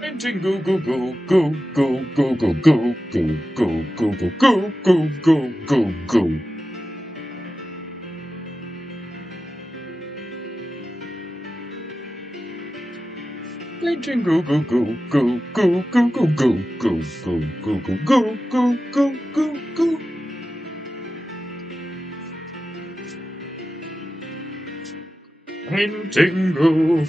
Painting goo goo goo goo goo goo goo goo goo goo goo goo goo goo goo goo goo. Painting goo goo goo goo goo goo goo goo goo goo goo goo goo goo goo goo goo. Painting goo.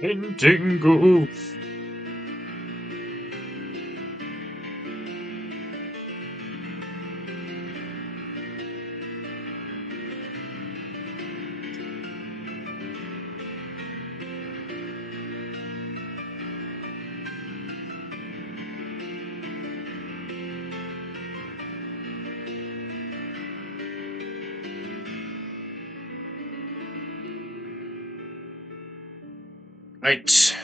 Painting goo. Right.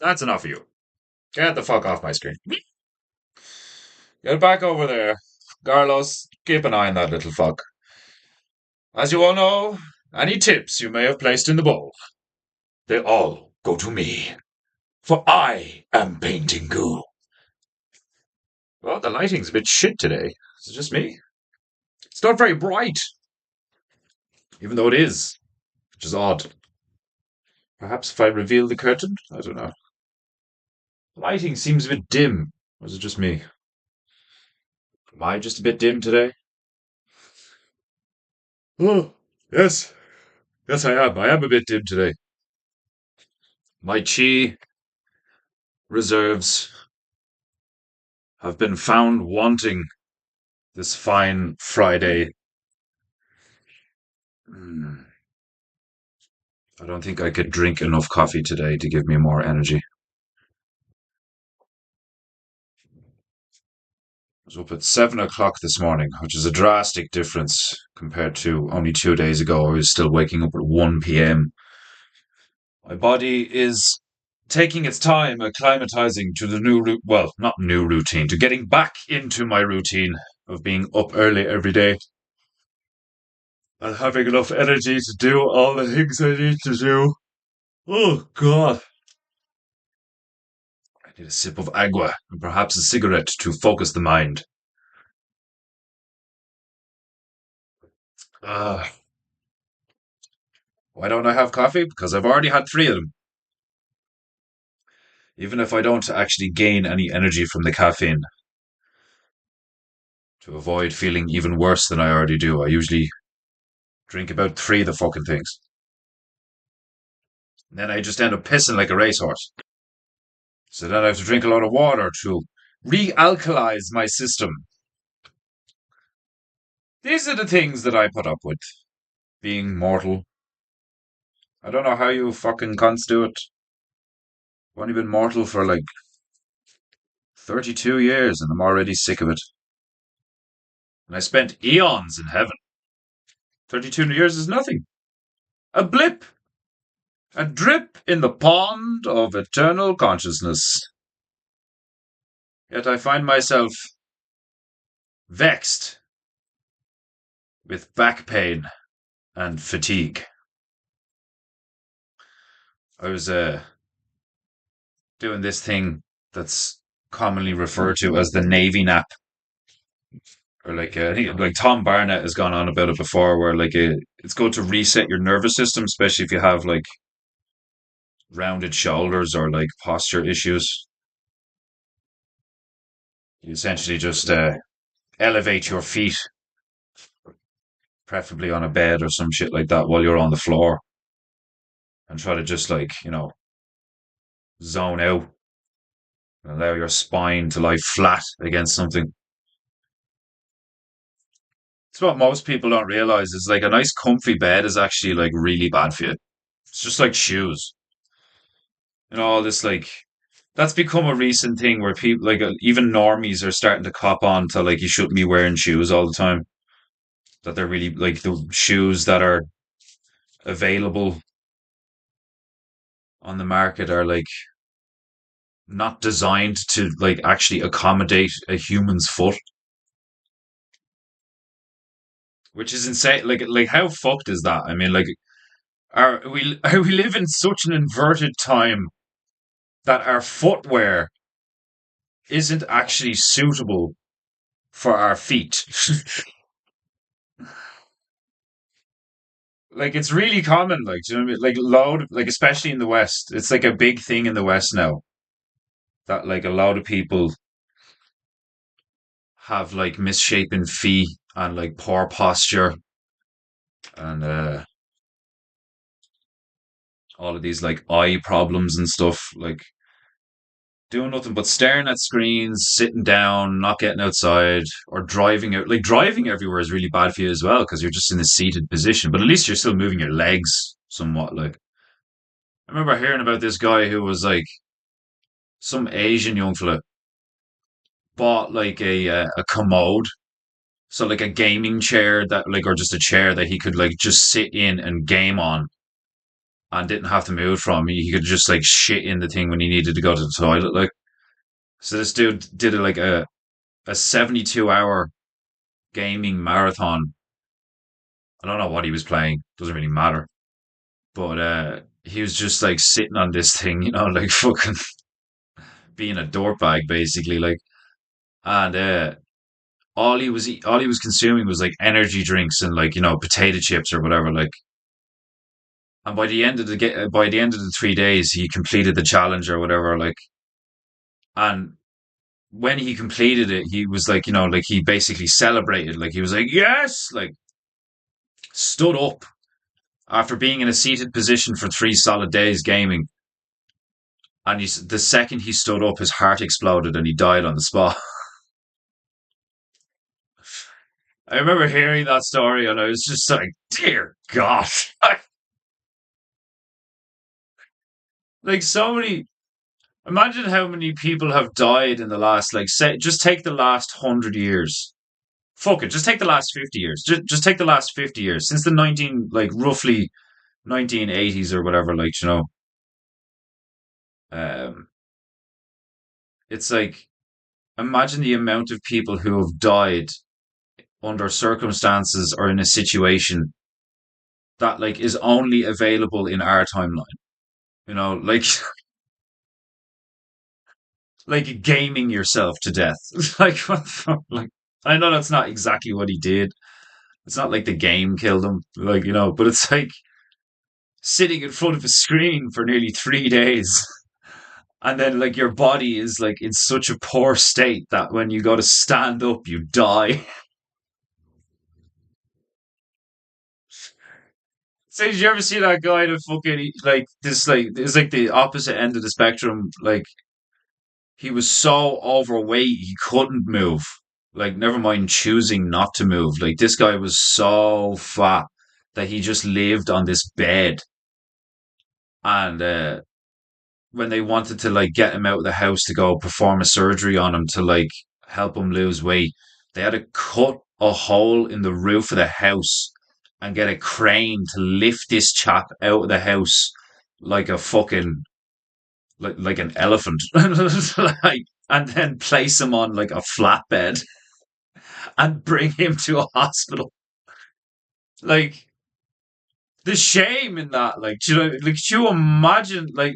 That's enough of you. Get the fuck off my screen. Get back over there. Carlos, keep an eye on that little fuck. As you all know, any tips you may have placed in the bowl, they all go to me. For I am painting goo. Well, the lighting's a bit shit today. Is it just me? It's not very bright. Even though it is, which is odd. Perhaps if I reveal the curtain? I don't know. Lighting seems a bit dim. Or is it just me? Am I just a bit dim today? Oh, yes. Yes, I am. I am a bit dim today. My chi reserves have been found wanting this fine Friday. Hmm. I don't think I could drink enough coffee today to give me more energy. I was up at 7 o'clock this morning, which is a drastic difference compared to only 2 days ago. I was still waking up at 1 p.m. My body is taking its time acclimatizing to the well, not new routine, to getting back into my routine of being up early every day and having enough energy to do all the things I need to do. Oh, God. I need a sip of agua and perhaps a cigarette to focus the mind. Uh, why don't I have coffee? Because I've already had three of them. Even if I don't actually gain any energy from the caffeine, to avoid feeling even worse than I already do, I usually drink about three of the fucking things. And then I just end up pissing like a racehorse. So then I have to drink a lot of water to re-alkalize my system. These are the things that I put up with, being mortal. I don't know how you fucking cunts do it. I've only been mortal for like 32 years and I'm already sick of it. And I spent eons in heaven. 32 years is nothing. A blip. A drip in the pond of eternal consciousness. Yet I find myself vexed with back pain and fatigue. I was doing this thing that's commonly referred to as the Navy nap, or like I think like Tom Barnett has gone on about it before, where like it's good to reset your nervous system, especially if you have like rounded shoulders or like posture issues. You essentially just elevate your feet, preferably on a bed or some shit like that, while you're on the floor, and try to just like zone out and allow your spine to lie flat against something. It's what most people don't realize is like a nice comfy bed is actually like really bad for you. It's just like shoes. All this like that's become a recent thing where people like even normies are starting to cop on to like you shouldn't be wearing shoes all the time. That they're really like the shoes that are available on the market are like not designed to like actually accommodate a human's foot, which is insane. Like how fucked is that? I mean, like are we live in such an inverted time that our footwear isn't actually suitable for our feet? Like it's really common, like do you know what I mean? Like loud, like especially in the West, it's like a big thing in the West now that like a lot of people have like misshapen feet and like poor posture and all of these like eye problems and stuff, like doing nothing but staring at screens, sitting down, not getting outside, or driving out. Like driving everywhere is really bad for you as well because you're just in a seated position. But at least you're still moving your legs somewhat. Like I remember hearing about this guy who was like some Asian young fella bought like a commode, so like a gaming chair that like or just a chair that he could like just sit in and game on and didn't have to move from. He could just like shit in the thing when he needed to go to the toilet. Like so, this dude did like a 72 hour gaming marathon. I don't know what he was playing. Doesn't really matter. But he was just like sitting on this thing, like fucking being a dirtbag basically. Like and all he was consuming was like energy drinks and like potato chips or whatever. Like and by the end of the 3 days, he completed the challenge or whatever. Like and when he completed it, he was like like he basically celebrated. Like he was like yes, like stood up after being in a seated position for 3 solid days gaming. And the second he stood up, his heart exploded and he died on the spot. I remember hearing that story and I was just like, dear God. Like so many, imagine how many people have died in the last, like, say, just take the last 100 years. Fuck it, just take the last 50 years. Just take the last 50 years since the like, roughly 1980s or whatever, like, um, it's like, imagine the amount of people who have died under circumstances or in a situation that like is only available in our timeline. Like like gaming yourself to death. Like what the fuck? Like I know that's not exactly what he did. It's not like the game killed him, like but it's like sitting in front of a screen for nearly 3 days, and then like your body is like in such a poor state that when you go to stand up, you die. So did you ever see that guy that fucking like this like it's like the opposite end of the spectrum, like he was so overweight he couldn't move. Like, never mind choosing not to move. Like, this guy was so fat that he just lived on this bed. And when they wanted to like get him out of the house to go perform a surgery on him to like help him lose weight, they had to cut a hole in the roof of the house and get a crane to lift this chap out of the house like a fucking like an elephant, like, and then place him on like a flatbed and bring him to a hospital. Like the shame in that, like, like, do you imagine, like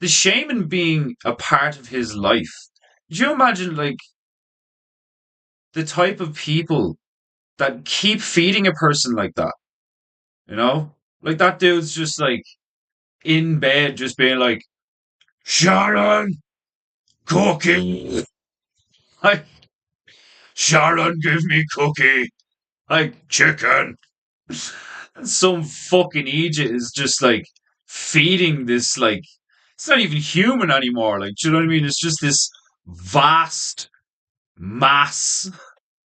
the shame in being a part of his life? Do you imagine, like, the type of people that keep feeding a person like that? You know, like that dude's just like in bed, just being like, Sharon, cooking. Sharon, give me cookie. Like, chicken. And some fucking Egypt is just like feeding this, like, it's not even human anymore. Like, do you know what I mean? It's just this vast mass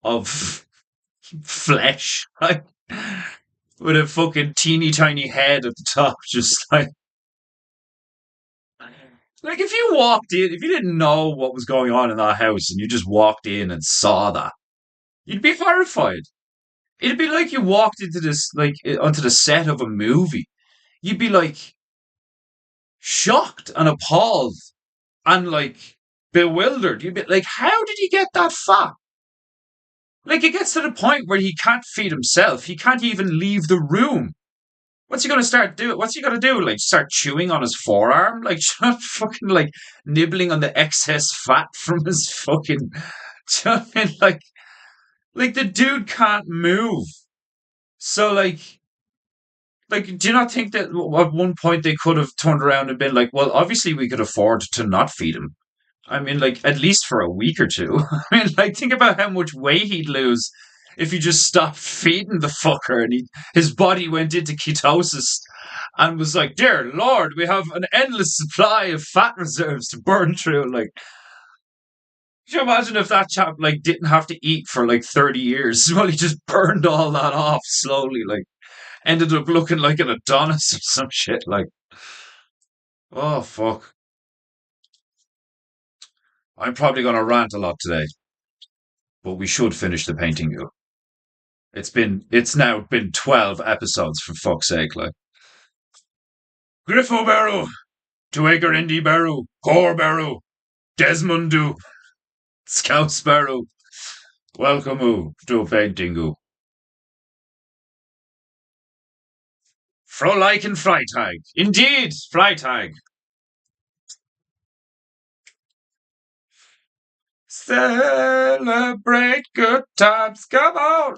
of flesh, like, with a fucking teeny tiny head at the top, just like if you walked in, if you didn't know what was going on in that house and you just walked in and saw that, you'd be horrified. It'd be like you walked into this, like, onto the set of a movie. You'd be like shocked and appalled and like bewildered. You'd be like, how did he get that fat? Like, it gets to the point where he can't feed himself. He can't even leave the room. What's he gonna start doing? What's he gonna do? Like, start chewing on his forearm? Like, fucking like nibbling on the excess fat from his fucking. Do you know what I mean? Like the dude can't move. So like, do you not think that at one point they could have turned around and been like, well, obviously we could afford to not feed him. I mean, like, at least for a week or two. I mean, like, think about how much weight he'd lose if you just stopped feeding the fucker and his body went into ketosis and was like, dear Lord, we have an endless supply of fat reserves to burn through. Like, could you imagine if that chap, like, didn't have to eat for, like, 30 years? Well, he just burned all that off slowly, like, ended up looking like an Adonis or some shit. Like, oh, fuck. I'm probably going to rant a lot today, but we should finish the painting. It's now been 12 episodes for fuck's sake, like. Griffo Barrow, Tuaker Indy Barrow, Cor Barrow, Desmondu, Scouse Barrow. Welcome to Paintingu. Frohlichen Freitag. Indeed, Freitag. Celebrate good times. Come on.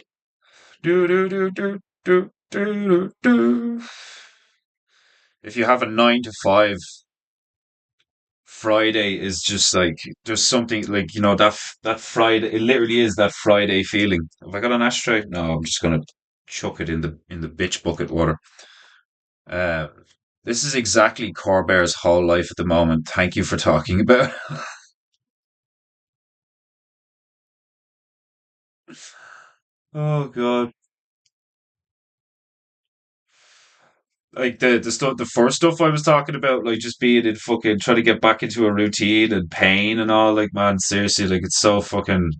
Do do do do do do do do. If you have a 9 to 5, Friday is just like there's something like that Friday. It literally is that Friday feeling. Have I got an ashtray? No, I'm just gonna chuck it in the bitch bucket water. Uh, this is exactly Corbear's whole life at the moment. Thank you for talking about. Oh God. Like the stuff, the first stuff I was talking about, like just being in fucking trying to get back into a routine and pain and all. Like, man, seriously, like it's so fucking.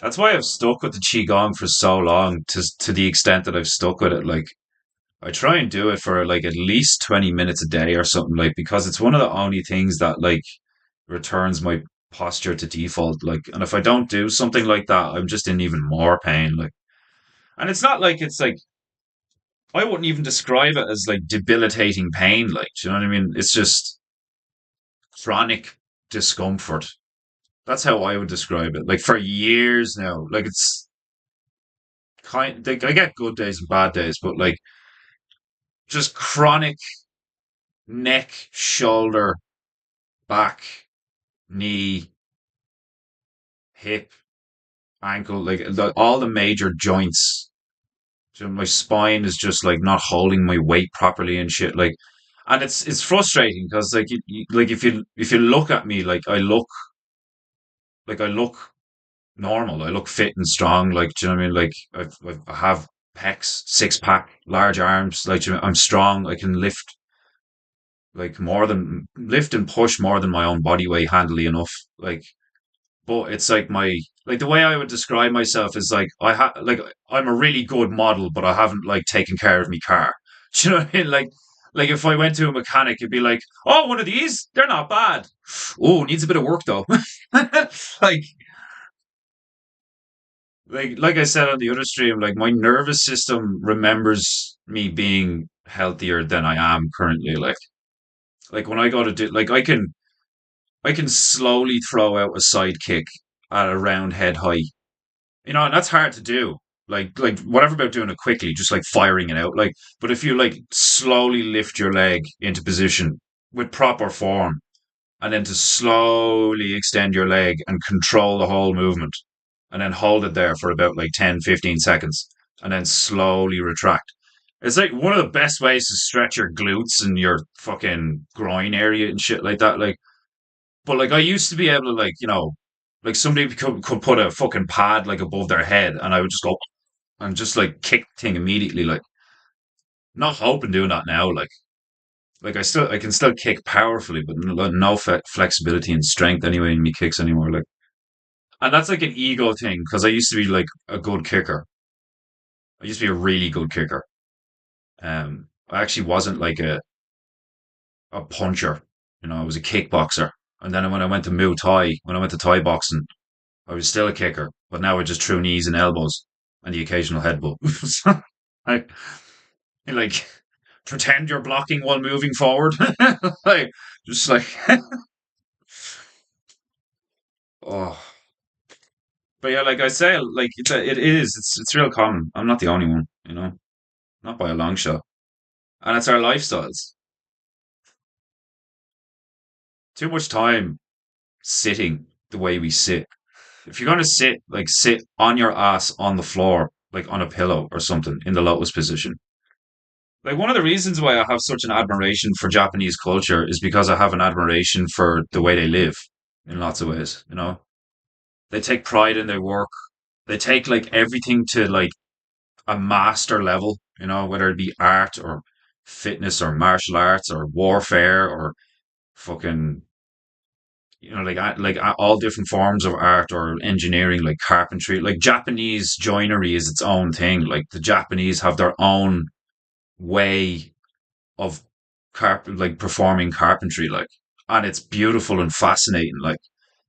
That's why I've stuck with the qigong for so long, to the extent that I've stuck with it. Like, I try and do it for like at least 20 minutes a day or something, like, because it's one of the only things that like returns my posture to default. Like, and if I don't do something like that, I'm just in even more pain. Like, and it's not like it's like I wouldn't even describe it as like debilitating pain. Like, do you know what I mean? It's just chronic discomfort. That's how I would describe it. Like for years now. Like it's like I get good days and bad days, but like just chronic neck, shoulder, back, knee, hip, ankle, like all the major joints. So my spine is just like not holding my weight properly and shit. Like, and it's frustrating because like like if you look at me, like I look normal. I look fit and strong. Like, do you know what I mean? Like I have pecs, 6 pack, large arms. Like, do you know, I'm strong. I can lift and push more than my own body weight handily enough. Like, but it's like the way I would describe myself is like I'm a really good model, but I haven't like taken care of my car. Do you know what I mean? Like if I went to a mechanic, it'd be like, oh, one of these, they're not bad. Oh, needs a bit of work though. like like I said on the other stream, like my nervous system remembers me being healthier than I am currently. Like when I go to do like I can slowly throw out a side kick at a round head height. And that's hard to do. Like whatever about doing it quickly, just like firing it out. Like, but if you like slowly lift your leg into position with proper form, and then to slowly extend your leg and control the whole movement, and then hold it there for about like 10, 15 seconds and then slowly retract. It's like one of the best ways to stretch your glutes and your fucking groin area and shit like that. Like, but like I used to be able to like, like somebody could put a fucking pad like above their head and I would just go and just like kick the thing immediately. Like, not hoping doing that now. Like I can still kick powerfully, but no flexibility and strength anyway in me kicks anymore. Like, and that's like an ego thing because I used to be like a good kicker. I used to be a really good kicker. I actually wasn't like a puncher. I was a kickboxer. And then when I went to Muay Thai, when I went to Thai boxing, I was still a kicker, but now I just threw knees and elbows and the occasional headbutt. So, like, like pretend you're blocking while moving forward, like just like oh. But yeah, like I say, like it's real common. I'm not the only one, not by a long shot. And it's our lifestyles. Too much time sitting the way we sit. If you're gonna sit, like sit on your ass on the floor, like on a pillow or something in the lotus position. Like one of the reasons why I have such an admiration for Japanese culture is because I have an admiration for the way they live in lots of ways, They take pride in their work. They take like everything to like a master level, whether it be art or fitness or martial arts or warfare or fucking all different forms of art or engineering, like carpentry. Like Japanese joinery is its own thing. Like the Japanese have their own way of like performing carpentry, like, and it's beautiful and fascinating, like,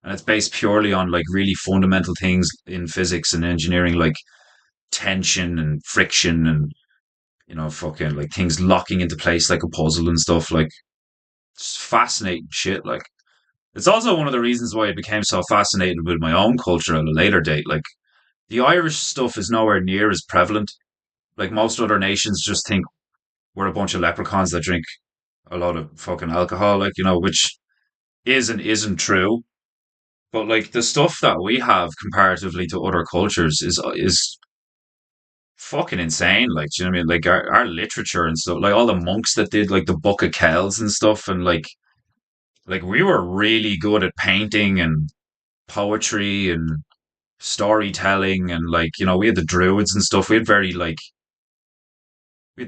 and it's based purely on like really fundamental things in physics and engineering, like tension and friction and fucking like things locking into place like a puzzle and stuff. Like, it's fascinating shit. Like, it's also one of the reasons why I became so fascinated with my own culture at a later date. Like, the Irish stuff is nowhere near as prevalent. Like, most other nations just think we're a bunch of leprechauns that drink a lot of fucking alcohol, like, which is and isn't true. But like the stuff that we have comparatively to other cultures is fucking insane. Like, do you know what I mean? Like our literature and stuff, like all the monks that did like the Book of Kells and stuff, and like we were really good at painting and poetry and storytelling, and like we had the druids and stuff. We had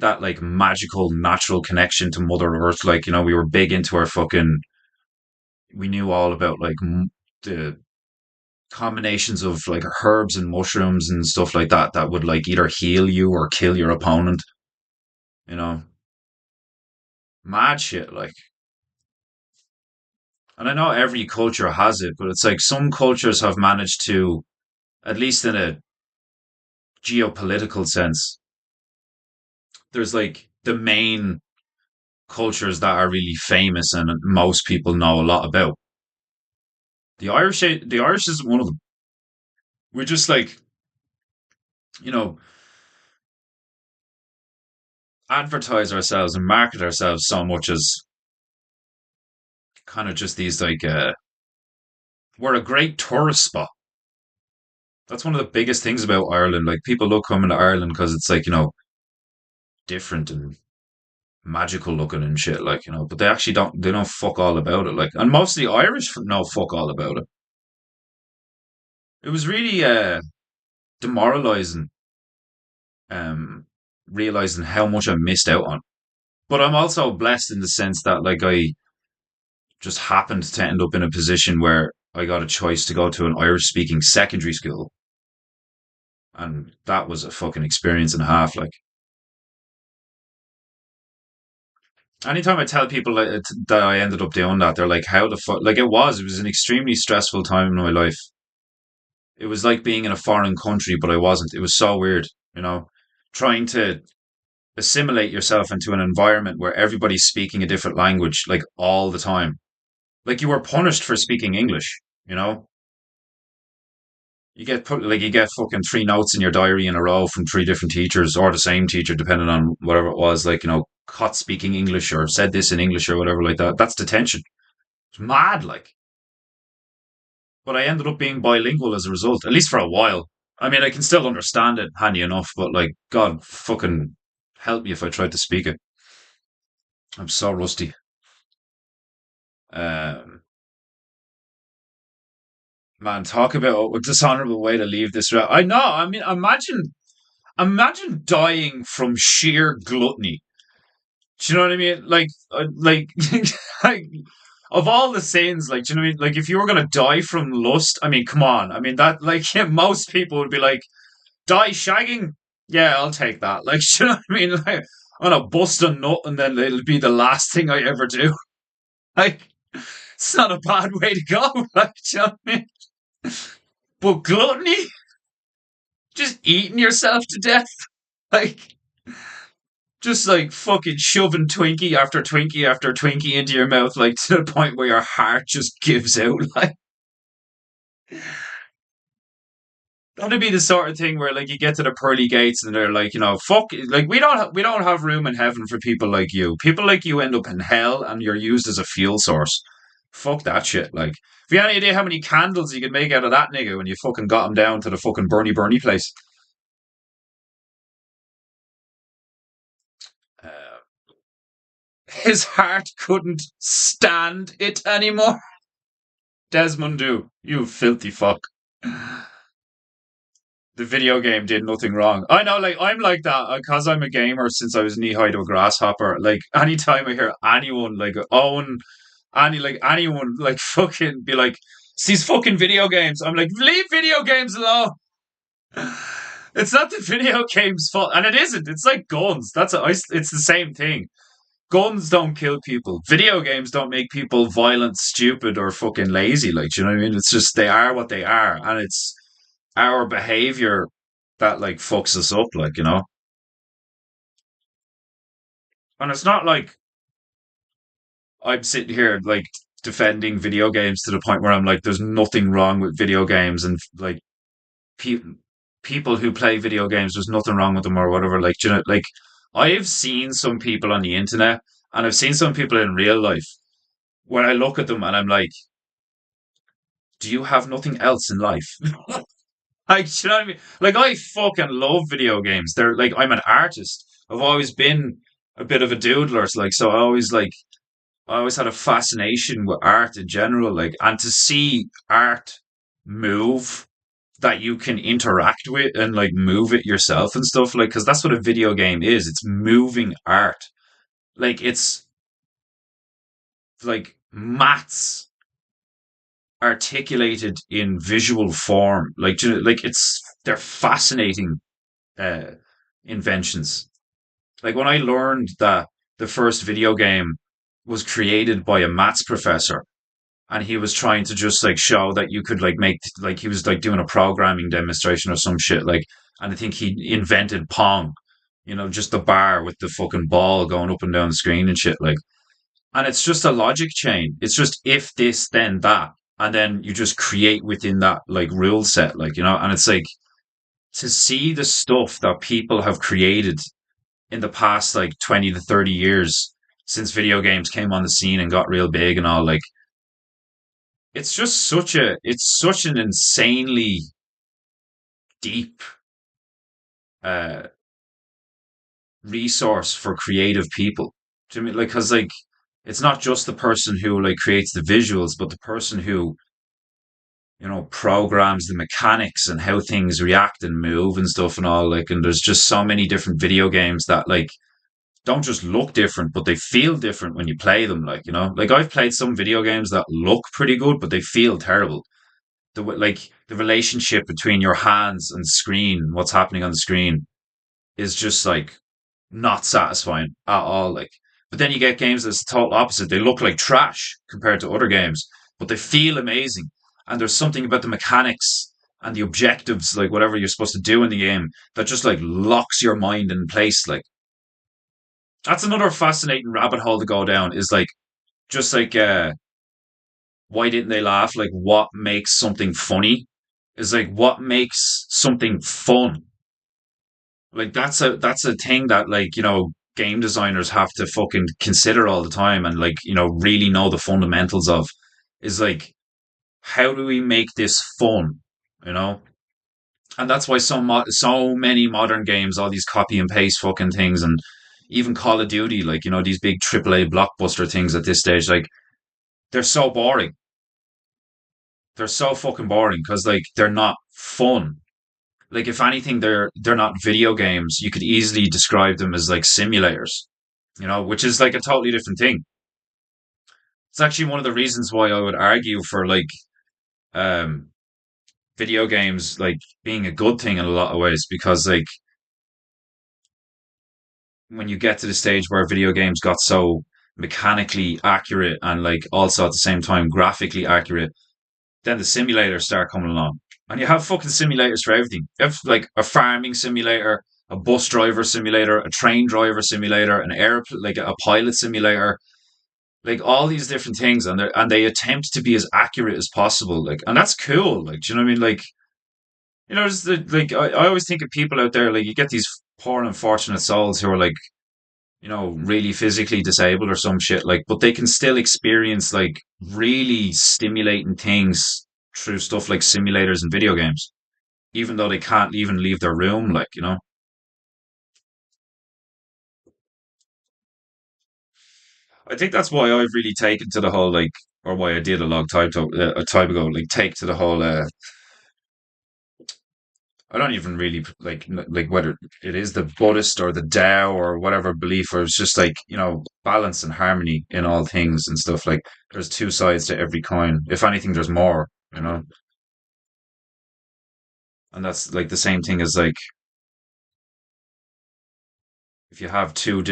that like magical natural connection to Mother Earth. Like, we were big into our fucking. We knew all about like the combinations of like herbs and mushrooms and stuff like that that would like either heal you or kill your opponent. You know, mad shit. Like, and I know every culture has it, but it's like some cultures have managed to, at least in a geopolitical sense, there's like the main cultures that are really famous and most people know a lot about. The Irish is one of them. We just like, you know, advertise ourselves and market ourselves so much as kind of just these like we're a great tourist spot. That's one of the biggest things about Ireland. Like, people love coming to Ireland because it's like, different and magical looking and shit, like, but they don't fuck all about it. Like, and most of the Irish know fuck all about it. It was really demoralizing, um realizing how much I missed out on. But I'm also blessed in the sense that like I just happened to end up in a position where I got a choice to go to an Irish speaking secondary school, and that was a fucking experience and a half. Like, anytime I tell people that I ended up doing that, they're like, "How the fuck?" Like, it was an extremely stressful time in my life. It was like being in a foreign country, but I wasn't. It was so weird, trying to assimilate yourself into an environment where everybody's speaking a different language, like all the time. Like, you were punished for speaking English, you know. You get fucking three notes in your diary in a row from three different teachers or the same teacher, depending on whatever it was. Like, caught speaking English or said this in English or whatever like that. That's detention. It's mad, like. but I ended up being bilingual as a result, at least for a while. I mean, I can still understand it handy enough, but like, God fucking help me if I tried to speak it. I'm so rusty. Um, man, talk about a dishonorable way to leave this route. I know. I mean, imagine dying from sheer gluttony. Do you know what I mean? Like, like of all the sins, like, do you know what I mean? Like, if you were gonna die from lust, I mean, come on. I mean, that, like, yeah, most people would be like, die shagging? Yeah, I'll take that. Like, do you know what I mean? Like, I'm gonna bust a nut and then it'll be the last thing I ever do. Like, it's not a bad way to go. Like, do you know what I mean? But gluttony, just eating yourself to death, like, just like fucking shoving Twinkie after Twinkie after Twinkie into your mouth, like to the point where your heart just gives out. Like, that'd be the sort of thing where like you get to the pearly gates and they're like, fuck, like we don't have room in heaven for people like you. People like you end up in hell and you're used as a fuel source. Fuck that shit. Like, have you any idea how many candles you could make out of that nigga when you fucking got him down to the fucking Bernie place? Uh, his heart couldn't stand it anymore. Desmond, you filthy fuck. The video game did nothing wrong. I know, like, I'm like that because I'm a gamer since I was knee high to a grasshopper. Like, anytime I hear anyone, like, anyone, like, fucking be like, it's these fucking video games. I'm like, leave video games alone. It's not the video game's fault. And it isn't. It's like guns. It's the same thing. Guns don't kill people. Video games don't make people violent, stupid, or fucking lazy. Like, do you know what I mean? It's just they are what they are, and it's our behavior that like fucks us up. Like, and it's not like I'm sitting here like defending video games to the point where I'm like, there's nothing wrong with video games, and like people people who play video games, there's nothing wrong with them or whatever. Like, do you know, like I've seen some people on the internet, and I've seen some people in real life where I look at them and I'm like, do you have nothing else in life? Like, you know what I mean? Like, I fucking love video games. They're like, I'm an artist. I've always been a bit of a doodler. So, like, so I always had a fascination with art in general. Like, and to see art move that you can interact with and like move it yourself and stuff, like, because that's what a video game is. It's moving art. Like, it's like maths articulated in visual form. Like, you know, like they're fascinating uh, inventions. Like when I learned that the first video game was created by a maths professor, and he was trying to just like show that you could like make like he was like doing a programming demonstration or some shit like, and I think he invented Pong, just the bar with the fucking ball going up and down the screen and shit like, and it's just a logic chain. It's just if this then that, and then you just create within that like rule set, like, and it's like to see the stuff that people have created in the past like 20 to 30 years since video games came on the scene and got real big and all, like, it's such an insanely deep uh resource for creative people. Do you mean like, because like it's not just the person who like creates the visuals, but the person who programs the mechanics and how things react and move and stuff and all, like, and there's just so many different video games that like don't just look different, but they feel different when you play them. Like, like I've played some video games that look pretty good, but they feel terrible. Like the relationship between your hands and screen, what's happening on the screen, is just like not satisfying at all. Like, but then you get games that's the total opposite. They look like trash compared to other games, but they feel amazing. And there's something about the mechanics and the objectives, like whatever you're supposed to do in the game, that just like locks your mind in place. Like, that's another fascinating rabbit hole to go down. Is like just like why didn't they laugh? Like, what makes something funny is like what makes something fun. Like, that's a thing that like game designers have to fucking consider all the time and like really know the fundamentals of, is like how do we make this fun? You know, and that's why so many modern games, all these copy and paste fucking things, and even Call of Duty, like these big AAA blockbuster things at this stage, like they're so boring. They're so fucking boring because like they're not fun. Like if anything, they're not video games. You could easily describe them as like simulators, which is like a totally different thing. It's actually one of the reasons why I would argue for like um video games like being a good thing in a lot of ways because like when you get to the stage where video games got so mechanically accurate and like also at the same time graphically accurate, then the simulators start coming along. And you have fucking simulators for everything. You have like a farming simulator, a bus driver simulator, a train driver simulator, an airplane, like a pilot simulator, like all these different things, and they attempt to be as accurate as possible. Like, and that's cool. Like, do you know what I mean? Like, just like I always think of people out there, like you get these poor unfortunate souls who are like really physically disabled or some shit, like, but they can still experience like really stimulating things through stuff like simulators and video games, even though they can't even leave their room, like. I think that's why I've really taken to the whole, like, or why I did a time ago, like, take to the whole, I don't even really like whether it is the Buddhist or the Tao or whatever belief, or it's just like balance and harmony in all things and stuff. Like there's two sides to every coin. If anything, there's more. And that's like the same thing as like if you have two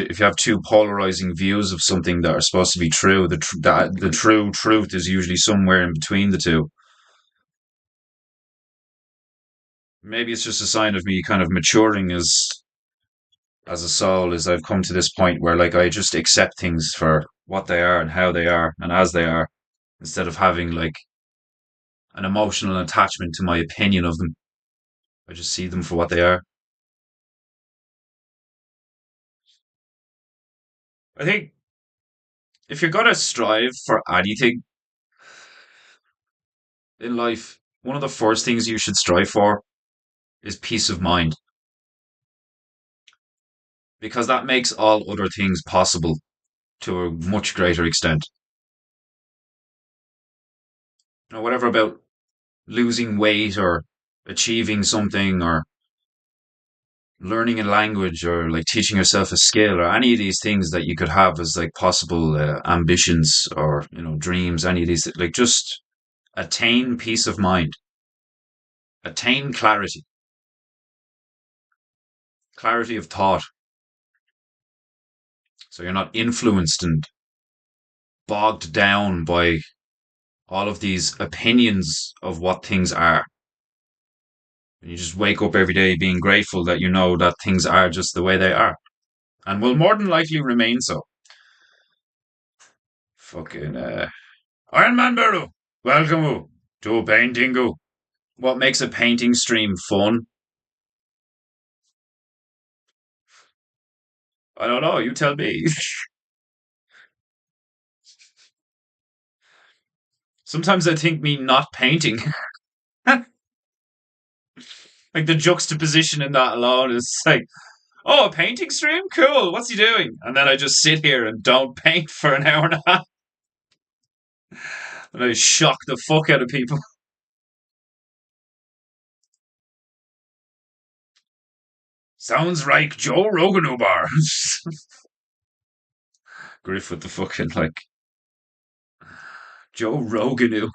polarizing views of something that are supposed to be true, the true truth is usually somewhere in between the two. Maybe it's just a sign of me kind of maturing as a soul, as I've come to this point where like I just accept things for what they are and how they are and as they are, instead of having like an emotional attachment to my opinion of them. I just see them for what they are. I think if you're gonna strive for anything in life, one of the first things you should strive for is peace of mind, because that makes all other things possible to a much greater extent. Whatever about losing weight or achieving something or learning a language or like teaching yourself a skill or any of these things that you could have as like possible ambitions or dreams, any of these, like, just attain peace of mind, attain clarity of thought, so you're not influenced and bogged down by all of these opinions of what things are. And you just wake up every day being grateful that you know that things are just the way they are and will more than likely remain so. Fucking Iron Man Barrow, welcome to Paintingu. What makes a painting stream fun? I don't know, you tell me. Sometimes I think me not painting, like the juxtaposition in that alone is like, oh, a painting stream? Cool, what's he doing? And then I just sit here and don't paint for an hour and a half. And I shock the fuck out of people. Sounds like Joe Rogan bar. Griff with the fucking like Joe Rogan.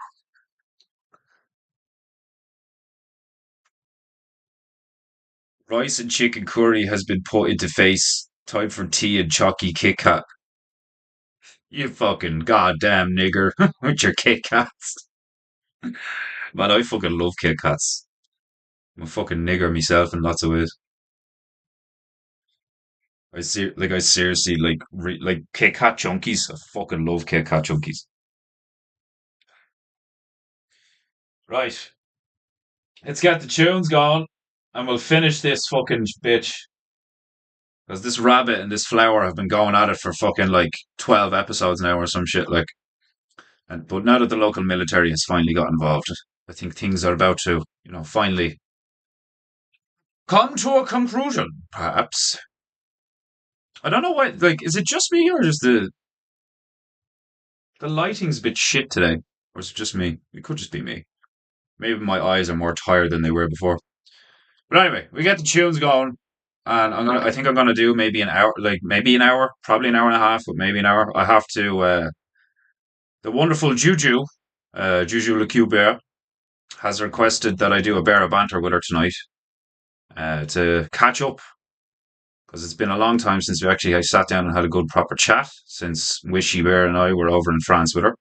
Rice and chicken curry has been put into face. Time for tea and chalky Kit Kat. You fucking goddamn nigger with your Kit Kats. Man, I fucking love Kit Kats. I'm a fucking nigger myself in lots of ways. I seriously like Kit Kat chunkies. I fucking love Kit Kat chunkies. Right, let's get the tunes going, and we'll finish this fucking bitch. Because this rabbit and this flower have been going at it for fucking like 12 episodes now or some shit. Like, And but now that the local military has finally got involved, I think things are about to, finally come to a conclusion. Perhaps I don't know why. Like, is it just me or is the lighting's a bit shit today, or is it just me? It could just be me. Maybe my eyes are more tired than they were before. But anyway, we get the tunes going, and I think I'm gonna do maybe an hour, like maybe an hour, probably an hour and a half, but maybe an hour. I have to. The wonderful Juju Le Bear, has requested that I do a bear of banter with her tonight to catch up because it's been a long time since we actually sat down and had a good proper chat since Wishy Bear and I were over in France with her.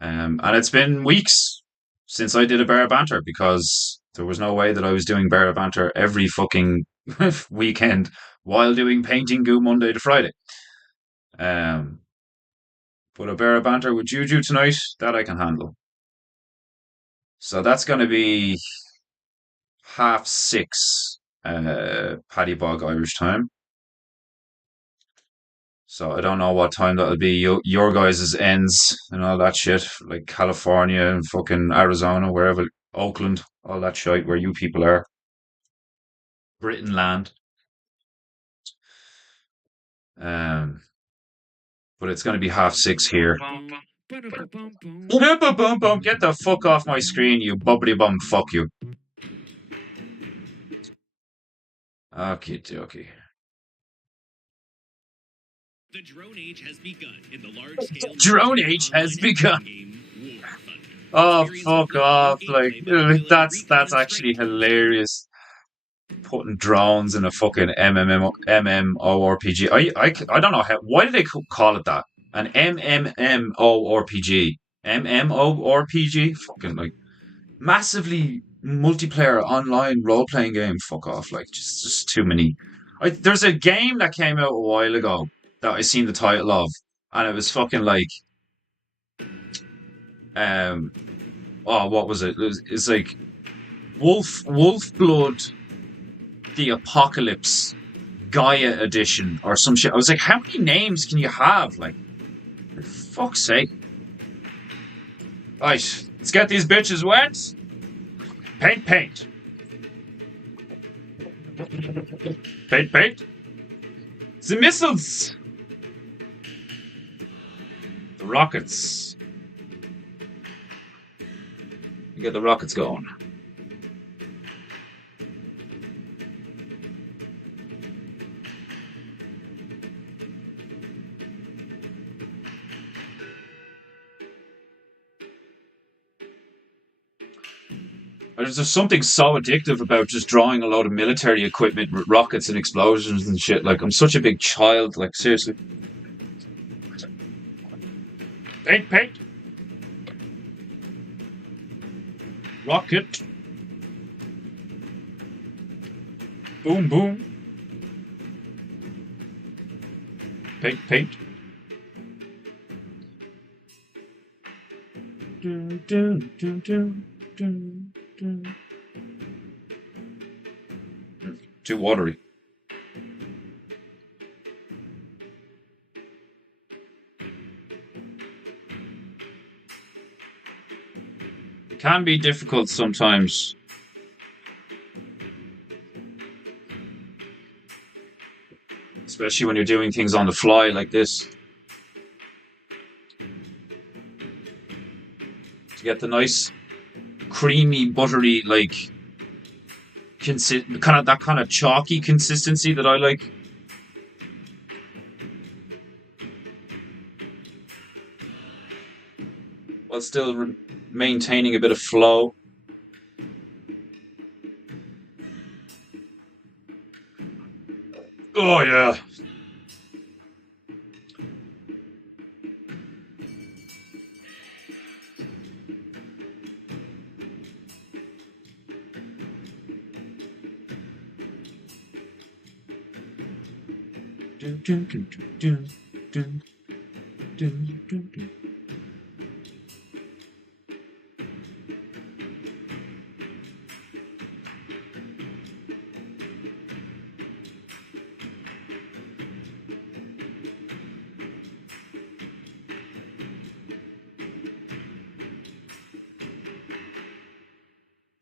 And it's been weeks since I did a bear of banter because there was no way that I was doing bear of banter every fucking weekend while doing PEINTEINGU Monday to Friday. Um, but a bear of banter with Juju tonight, that I can handle. So that's going to be 6:30 Paddy Bog Irish time. So I don't know what time that'll be. Your guys' ends and all that shit, like California and fucking Arizona, wherever, Oakland, all that shit, where you people are. Britain land. Um, but it's going to be 6:30 here. Get the fuck off my screen, you bubbly bum. Fuck you. Okay, okay. The drone age has begun in the large-scale drone age has begun. Oh, fuck off! Like that's actually hilarious. Putting drones in a fucking MMORPG. I don't know how. Why do they call it that? An MMORPG. MMORPG. Fucking like massively multiplayer online role playing game. Fuck off! Like just too many. There's a game that came out a while ago that I seen the title of, and it was fucking like um what was it? It's like Wolf Blood the Apocalypse Gaia edition or some shit. I was like, how many names can you have? Like, for fuck's sake. Right, let's get these bitches wet. Paint. Paint. The missiles. The rockets. Get the rockets going. There's just something so addictive about just drawing a load of military equipment with rockets and explosions and shit. Like, I'm such a big child. Like, seriously. Paint. Rocket. Boom. Paint. Dun. Too watery. It can be difficult sometimes. Especially when you're doing things on the fly like this. To get the nice creamy, buttery, like that kind of chalky consistency that I like. While still maintaining a bit of flow. Oh yeah.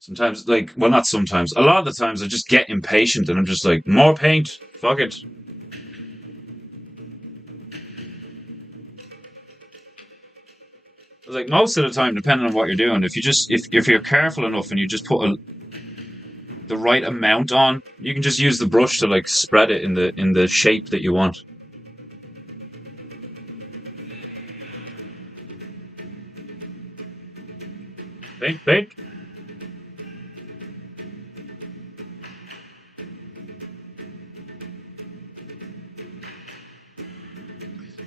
Sometimes, like, well, not sometimes. A lot of the times, I just get impatient, and I'm just like, more paint. Fuck it. Like most of the time, depending on what you're doing, if you just if you're careful enough and you just put the right amount on, you can just use the brush to like spread it in the shape that you want. Paint, paint.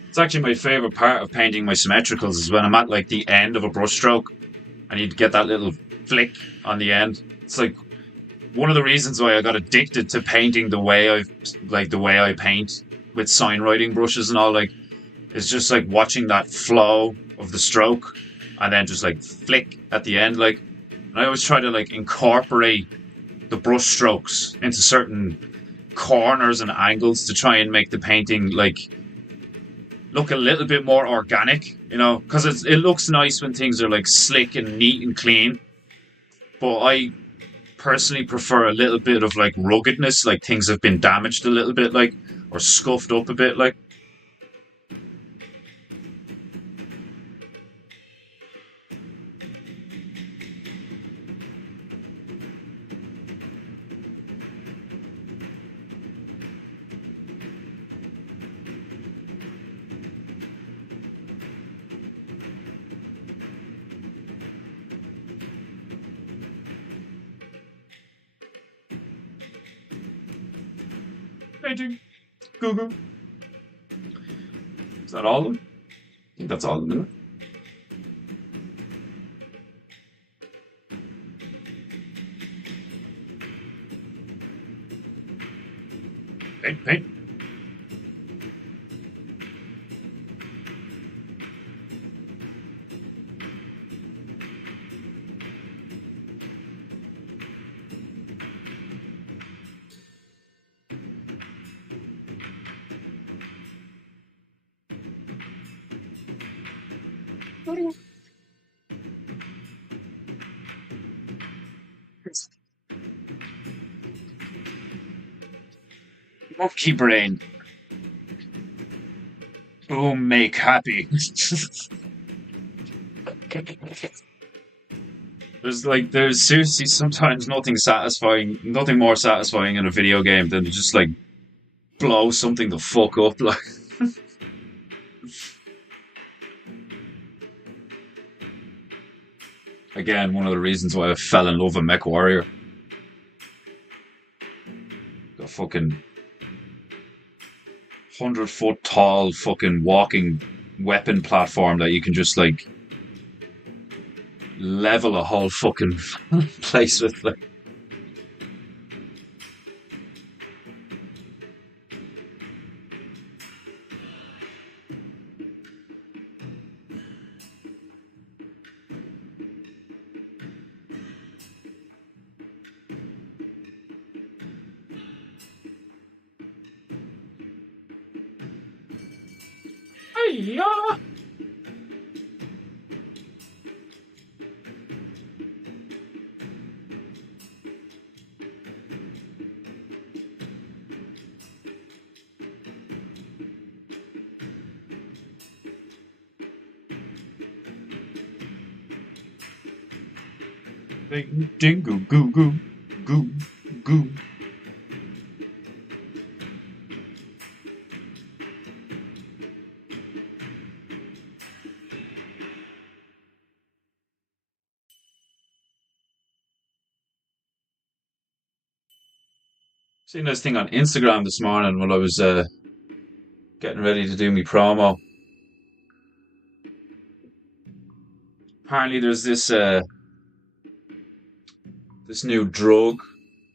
It's actually my favorite part of painting my symmetricals is when I'm at like the end of a brushstroke and you get that little flick on the end. It's like one of the reasons why I got addicted to painting the way I paint with sign writing brushes and all. Like, it's just like watching that flow of the stroke and then just like flick at the end. Like, and I always try to like incorporate the brush strokes into certain corners and angles to try and make the painting like look a little bit more organic, you know, because it looks nice when things are like slick and neat and clean. But I personally prefer a little bit of like ruggedness, like things have been damaged a little bit, like or scuffed up a bit, like. Painting. Google. Is that all of them? I think that's all of them. Paint, paint. Monkey brain. Oh, make happy. there's seriously sometimes nothing more satisfying in a video game than to just like blow something the fuck up. Like, again, one of the reasons why I fell in love with Mech Warrior. The fucking 100-foot tall fucking walking weapon platform that you can just like level a whole fucking place with. Like, yeah. Ding goo goo goo goo goo. Seen this thing on Instagram this morning while I was getting ready to do my promo. Apparently, there's this new drug.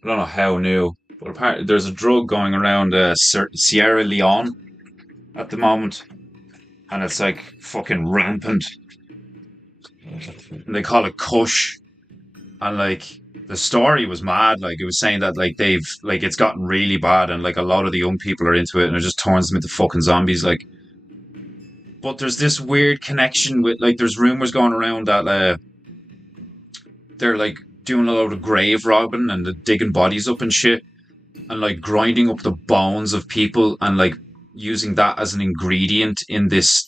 I don't know how new, but apparently there's a drug going around Sierra Leone at the moment, and it's like fucking rampant. And they call it Kush, and like the story was mad. Like it was saying that like they've like it's gotten really bad, and like a lot of the young people are into it, and it just turns them into fucking zombies. Like, but there's this weird connection with like there's rumors going around that they're like doing a load of grave robbing and digging bodies up and shit, and like grinding up the bones of people and like using that as an ingredient in this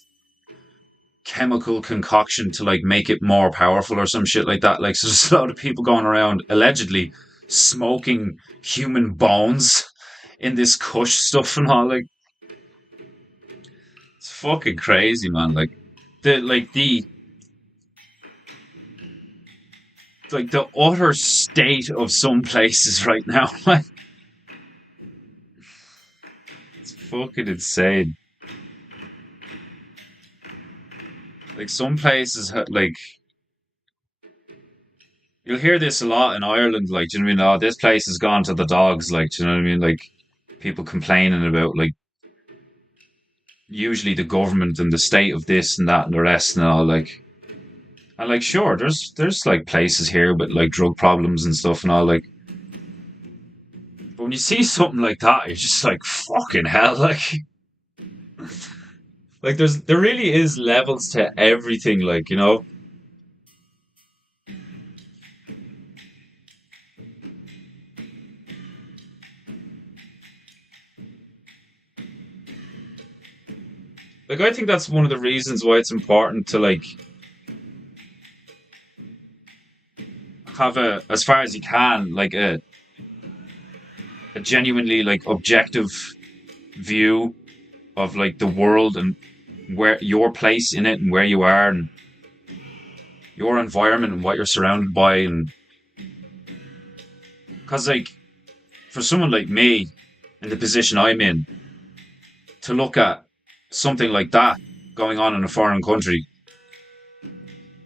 chemical concoction to like make it more powerful or some shit like that. Like, so there's a lot of people going around allegedly smoking human bones in this Kush stuff and all. Like, it's fucking crazy, man. The utter state of some places right now. Like, it's fucking insane. Like some places, like you'll hear this a lot in Ireland. Like, do you know what I mean? Oh, this place has gone to the dogs. Like, do you know what I mean? Like, people complaining about like usually the government and the state of this and that and the rest and all. Like, and like, sure, there's like places here with like drug problems and stuff and all. Like, but when you see something like that, you're just like, fucking hell. Like there really is levels to everything. Like, you know. Like, I think that's one of the reasons why it's important to like have as far as you can, like a genuinely like objective view of like the world and where your place in it and where you are and your environment and what you're surrounded by. And because like for someone like me in the position I'm in, to look at something like that going on in a foreign country,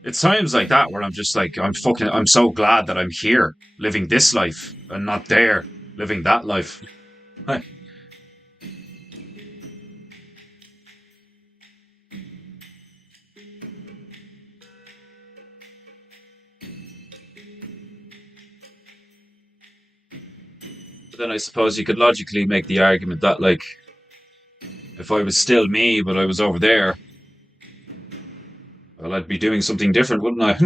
it's times like that where I'm just like, I'm so glad that I'm here living this life and not there living that life. But then I suppose you could logically make the argument that like if I was still me but I was over there, well, I'd be doing something different, wouldn't I?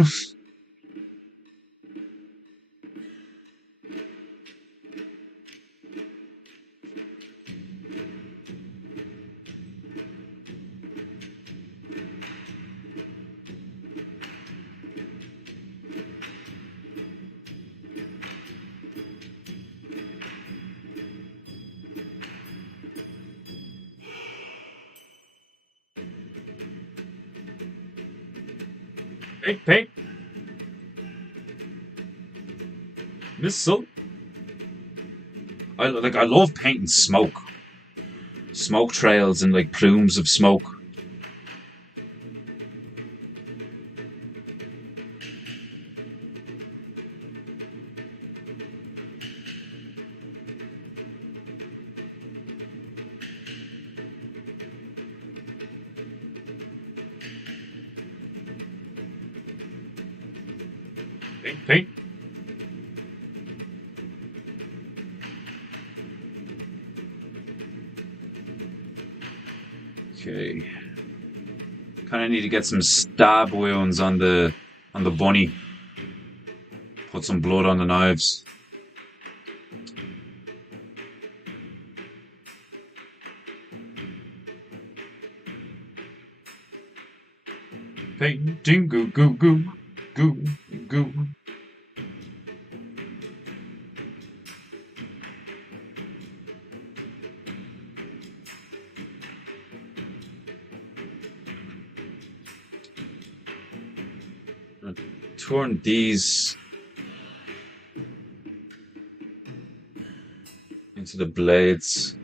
Hey, missile. I love painting smoke trails and like plumes of smoke. Paint. Okay. Kind of need to get some stab wounds on the bunny. Put some blood on the knives. Painting goo goo goo goo goo. Turn these into the blades.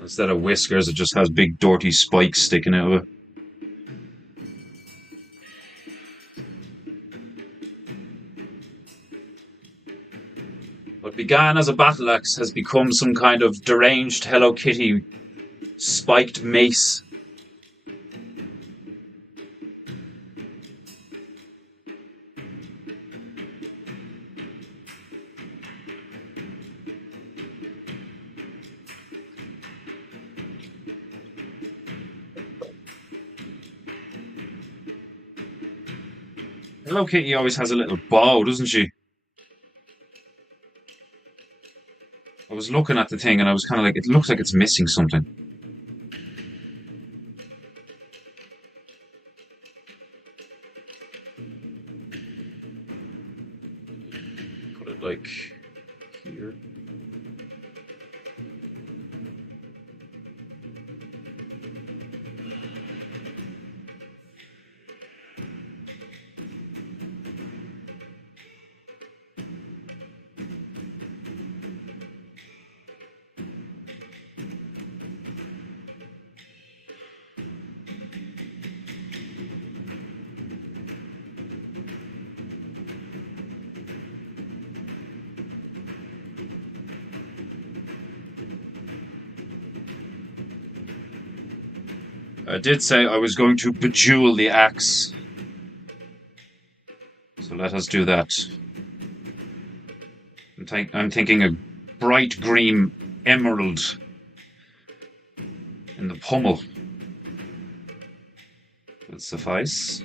Instead of whiskers, it just has big dirty spikes sticking out of it. What began as a battle axe has become some kind of deranged Hello Kitty spiked mace. Hello Kitty always has a little bow, doesn't she? I was looking at the thing and I was kind of like, it looks like it's missing something. Put it like here. I did say I was going to bejewel the axe, so let us do that. I'm thinking a bright green emerald in the pommel would suffice.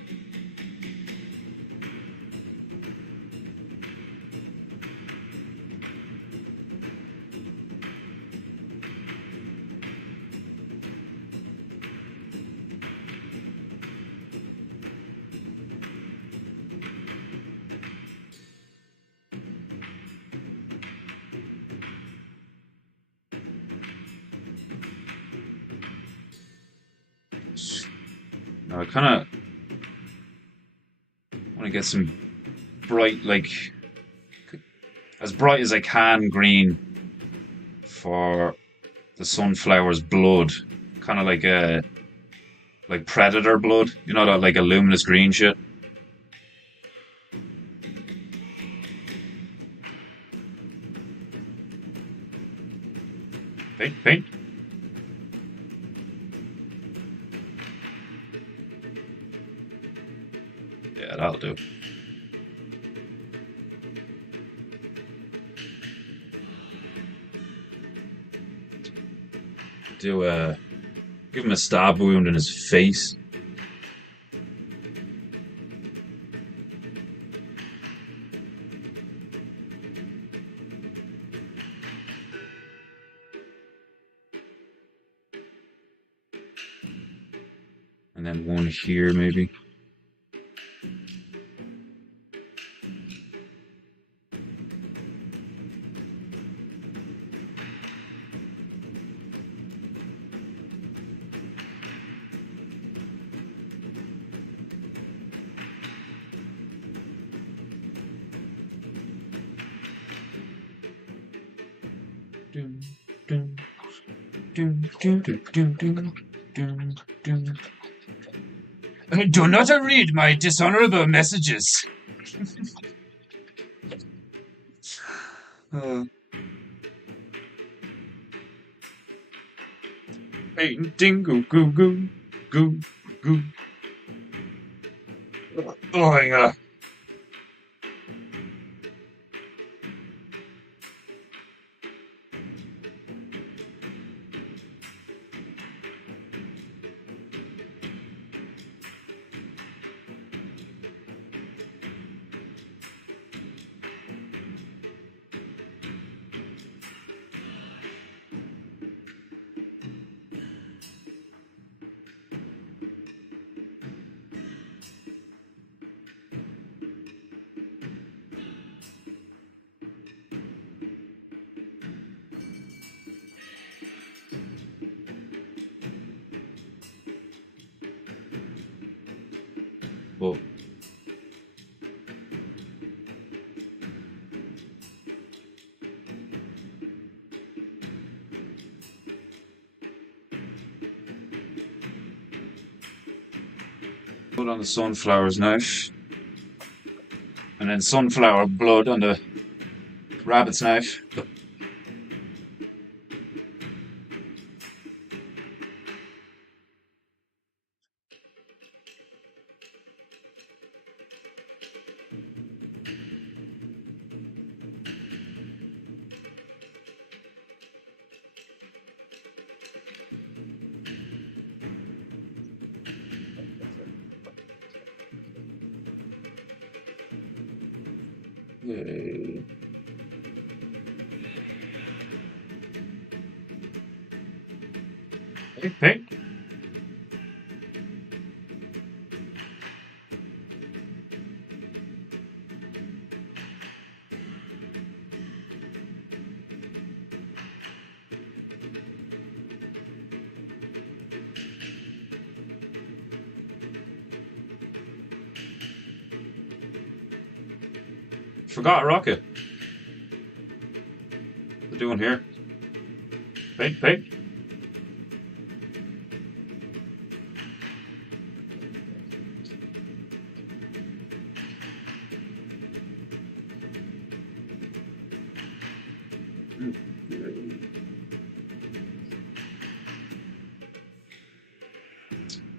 Now I kind of want to get some bright, like as bright as I can green for the sunflower's blood, kind of like a like predator blood, you know, that like a luminous green shit. Paint, paint. Yeah, that'll do. Do give him a stab wound in his face. And then one here, maybe. Dun, dun, dun, dun, dun, dun, dun, dun, dun. Do not read my dishonorable messages. Uh, painting, goo, goo, goo, goo, goo. Oh, yeah. Well, put on the sunflower's knife. And then sunflower blood on the rabbit's knife. Okay. Hey, forgot a rocket. What are they doing here? Hey.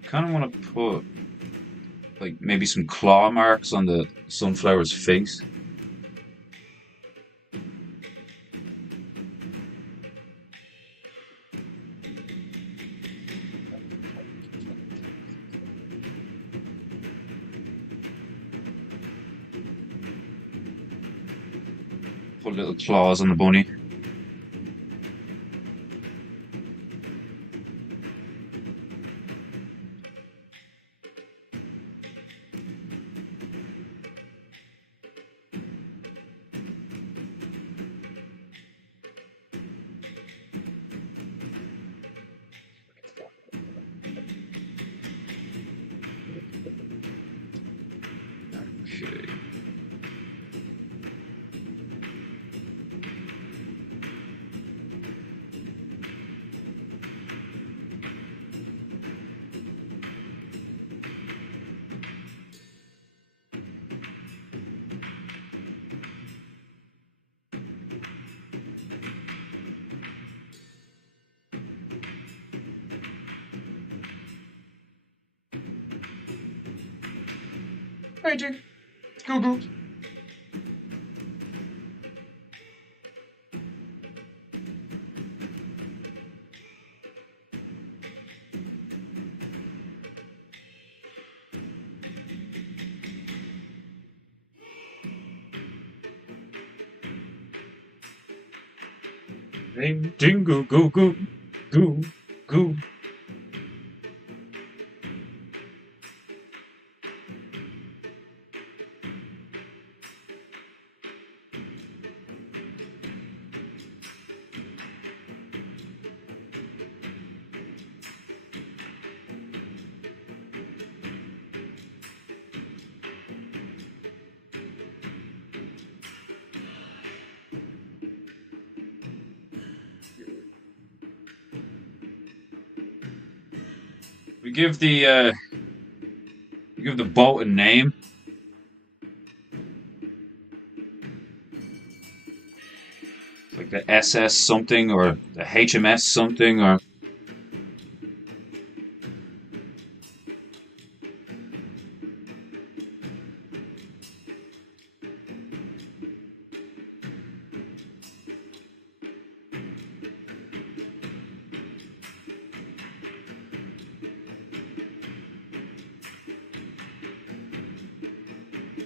Kind of want to put like maybe some claw marks on the sunflower's face. Put little claws on the bunny. Okay. Painting. Google. Painting. Goo. Goo. We give the we give the boat a name, like the SS something or the HMS something or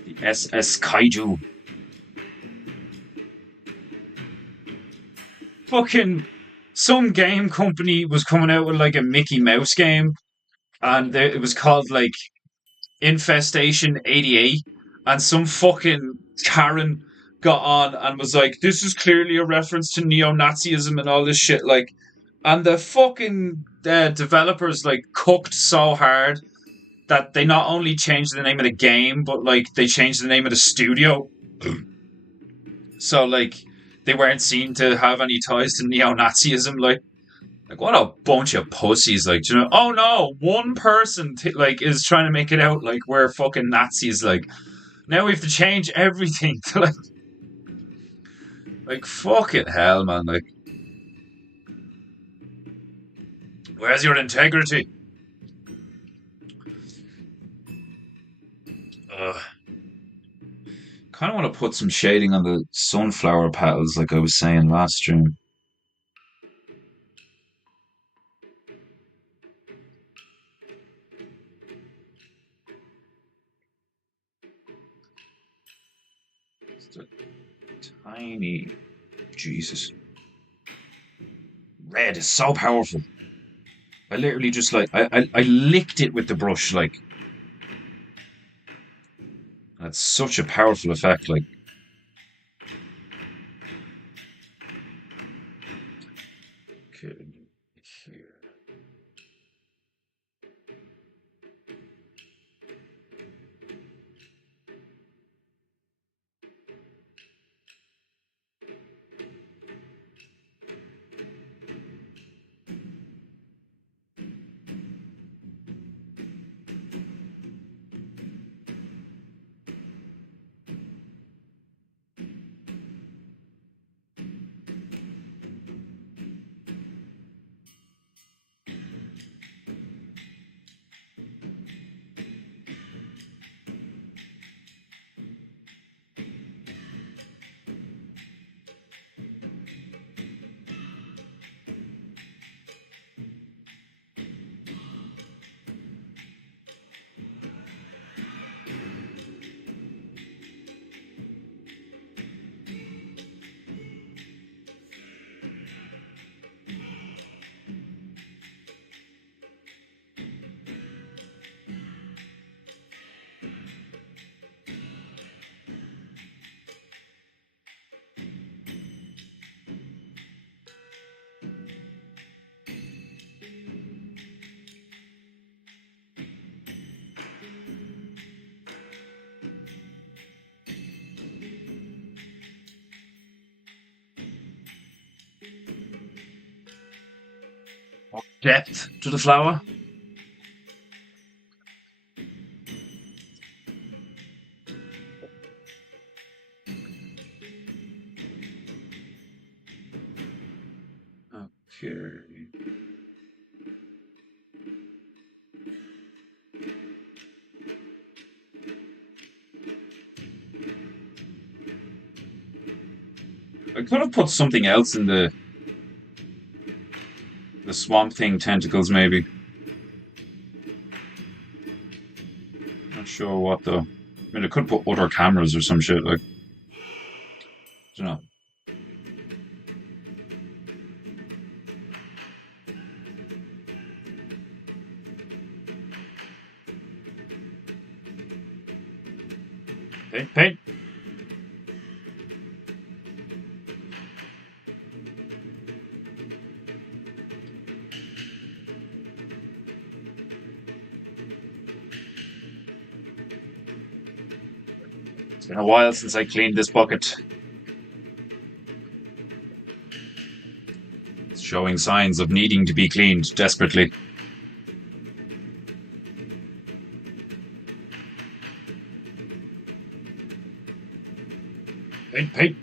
the SS Kaiju. Fucking some game company was coming out with like a Mickey Mouse game, and it was called like Infestation 88, and some fucking Karen got on and was like, "This is clearly a reference to neo-Nazism and all this shit." Like, and the fucking developers like cooked so hard that they not only changed the name of the game, but like they changed the name of the studio. So like they weren't seen to have any ties to neo-Nazism. Like what a bunch of pussies! Like, you know, oh no, one person like is trying to make it out like we're fucking Nazis. Like now we have to change everything to like fucking hell, man. Like, where's your integrity? Ugh. Kind of want to put some shading on the sunflower petals, like I was saying last stream. Just a tiny... Jesus. Red is so powerful. I literally just like... I licked it with the brush, like... That's such a powerful effect, like... Okay, here. Depth to the flower. Okay. I could have put something else in the Swamp Thing tentacles, maybe. Not sure what though. I mean, I could put other cameras or some shit. Like, I don't know. Paint, paint. It's been a while since I cleaned this bucket. It's showing signs of needing to be cleaned desperately. Paint, paint.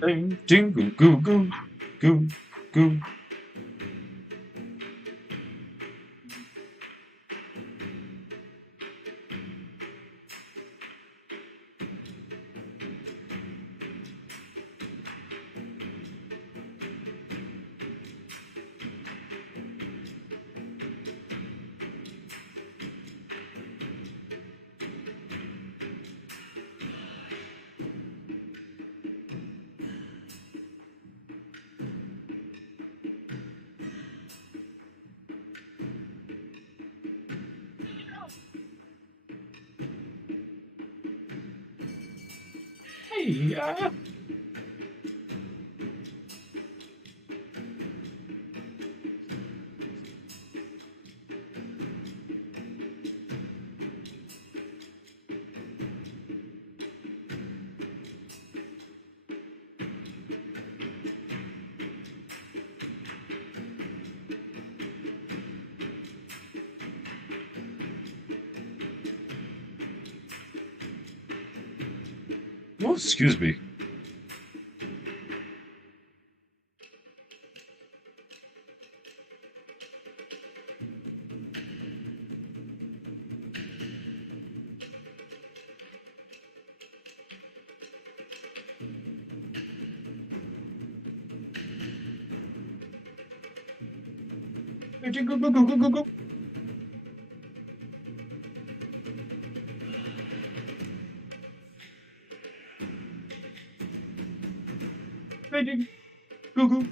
Ding, ding, goo, goo, goo, goo, goo. Hey, oh, excuse me. Painting, go, go, go, go, go, go. Painting, go, go.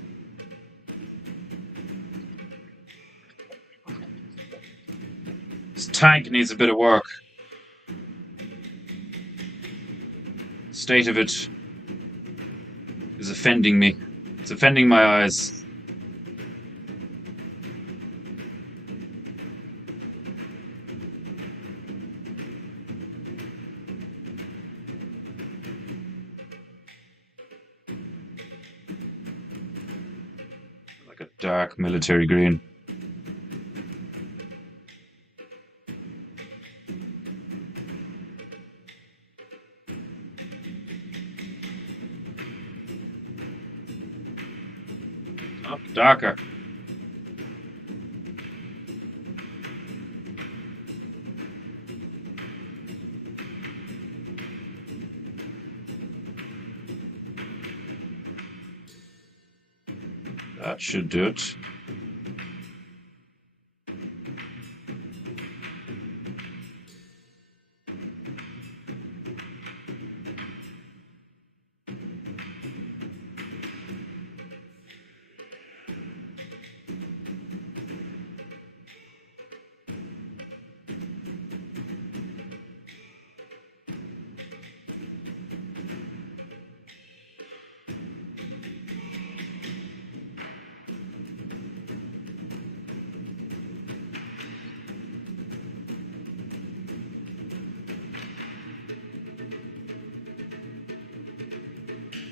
This tank needs a bit of work. State of it is offending me. It's offending my eyes. Like a dark military green. Oh, darker. That should do it.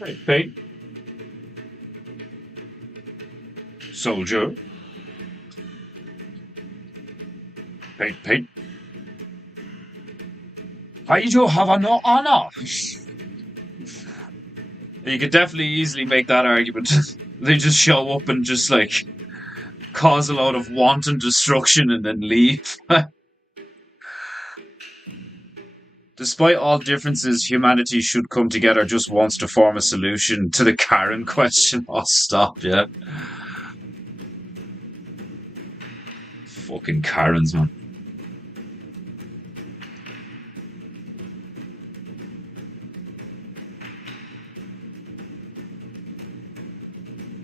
Right, paint. Soldier. Paint, paint. I do have no honor. You could definitely easily make that argument. They just show up and just like cause a load of wanton destruction and then leave. Despite all differences, humanity should come together just once to form a solution to the Karen question. Oh, stop, yeah. Fucking Karens, man.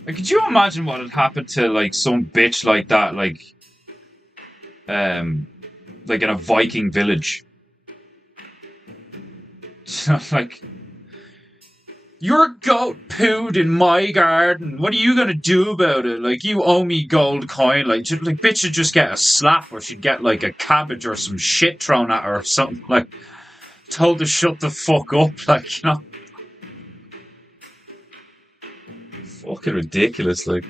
Like, could you imagine what had happened to like some bitch like that, like in a Viking village? Like, your goat pooed in my garden. What are you gonna do about it? Like, you owe me gold coin. Like, bitch should just get a slap, or she'd get like a cabbage or some shit thrown at her or something. Like, told to shut the fuck up. Like, you know, fucking ridiculous. Like,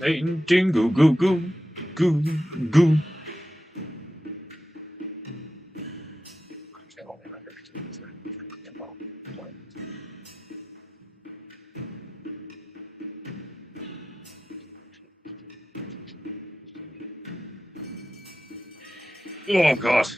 ding, ding, goo, goo, goo, goo, goo. Oh god.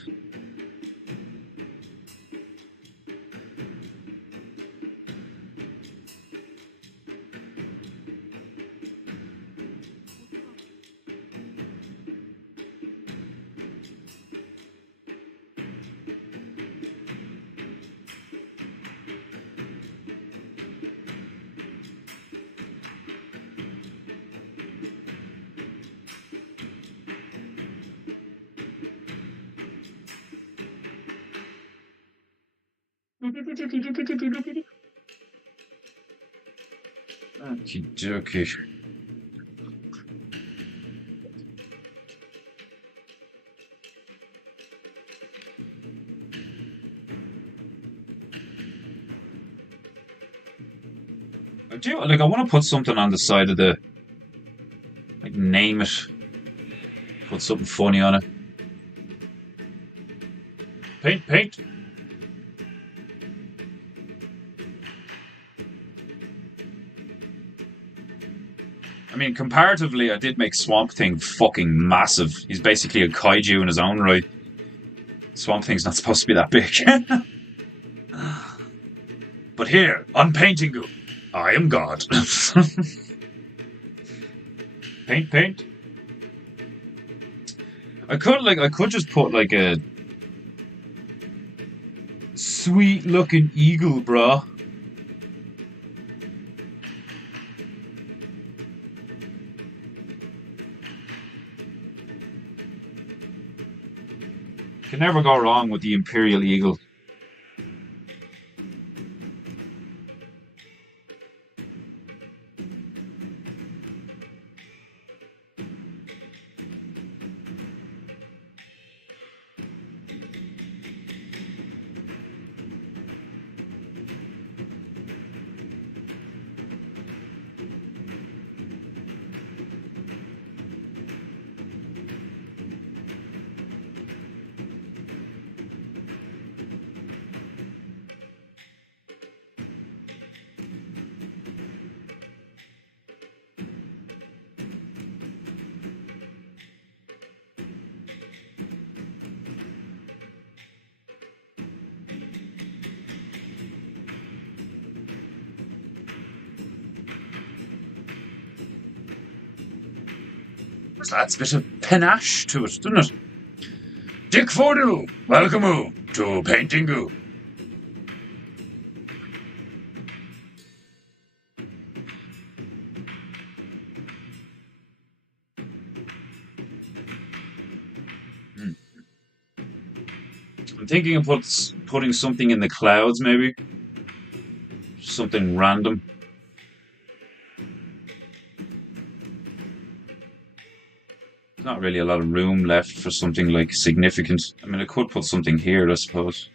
Okie dokie. I do like. I want to put something on the side of the, like, name it. Put something funny on it. Paint, paint. I mean, comparatively, I did make Swamp Thing fucking massive. He's basically a kaiju in his own right. Swamp Thing's not supposed to be that big. But here, on Paintingu, I am God. Paint, paint. I could just put like a sweet looking eagle, bruh. Can never go wrong with the Imperial Eagle. That's a bit of panache to it, doesn't it? Dick Fordu, welcome to Paintingu. I'm thinking of putting something in the clouds, maybe. Something random. There's not really a lot of room left for something like significant. I mean, I could put something here, I suppose.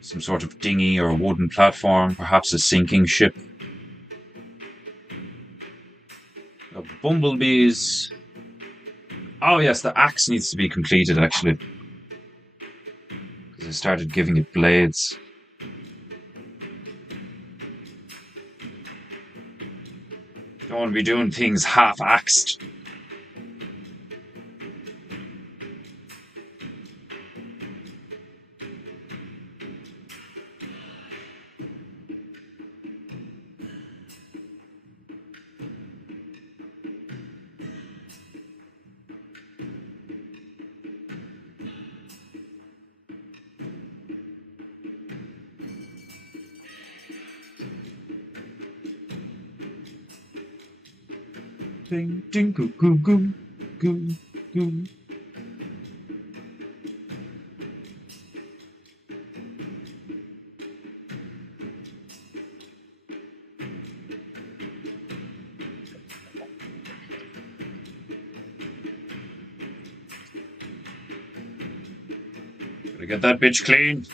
Some sort of dinghy or wooden platform, perhaps a sinking ship. Bumblebees. Oh yes, the axe needs to be completed actually. Because I started giving it blades. Don't want to be doing things half-axed. Ding, ding, goo, goo, goo, goo, goo. Gotta get that bitch clean.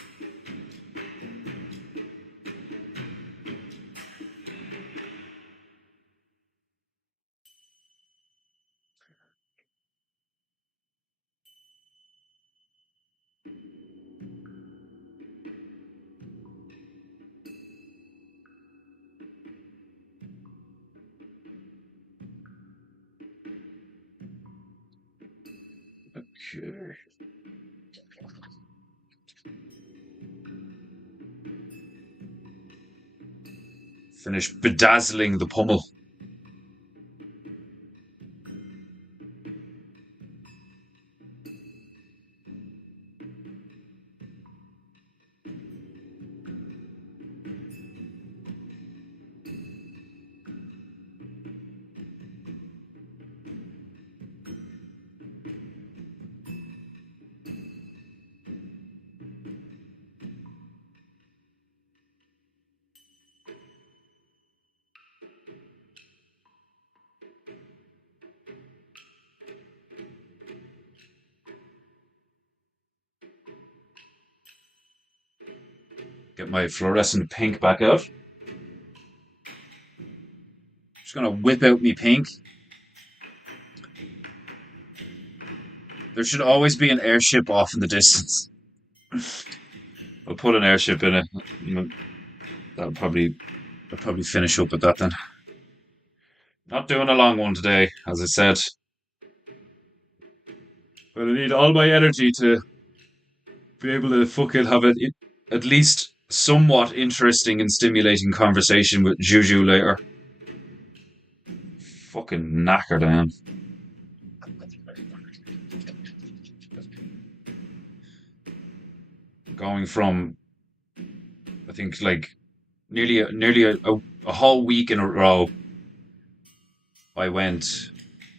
Okay. Finish bedazzling the pummel. Get my fluorescent pink back out. Just gonna whip out me pink. There should always be an airship off in the distance. I'll put an airship in it. That'll probably I'll probably finish up with that then. Not doing a long one today, as I said. But I need all my energy to be able to fucking have it at least somewhat interesting and stimulating conversation with Juju later. Fucking knackered I am. Going from I think like nearly a whole week in a row. I went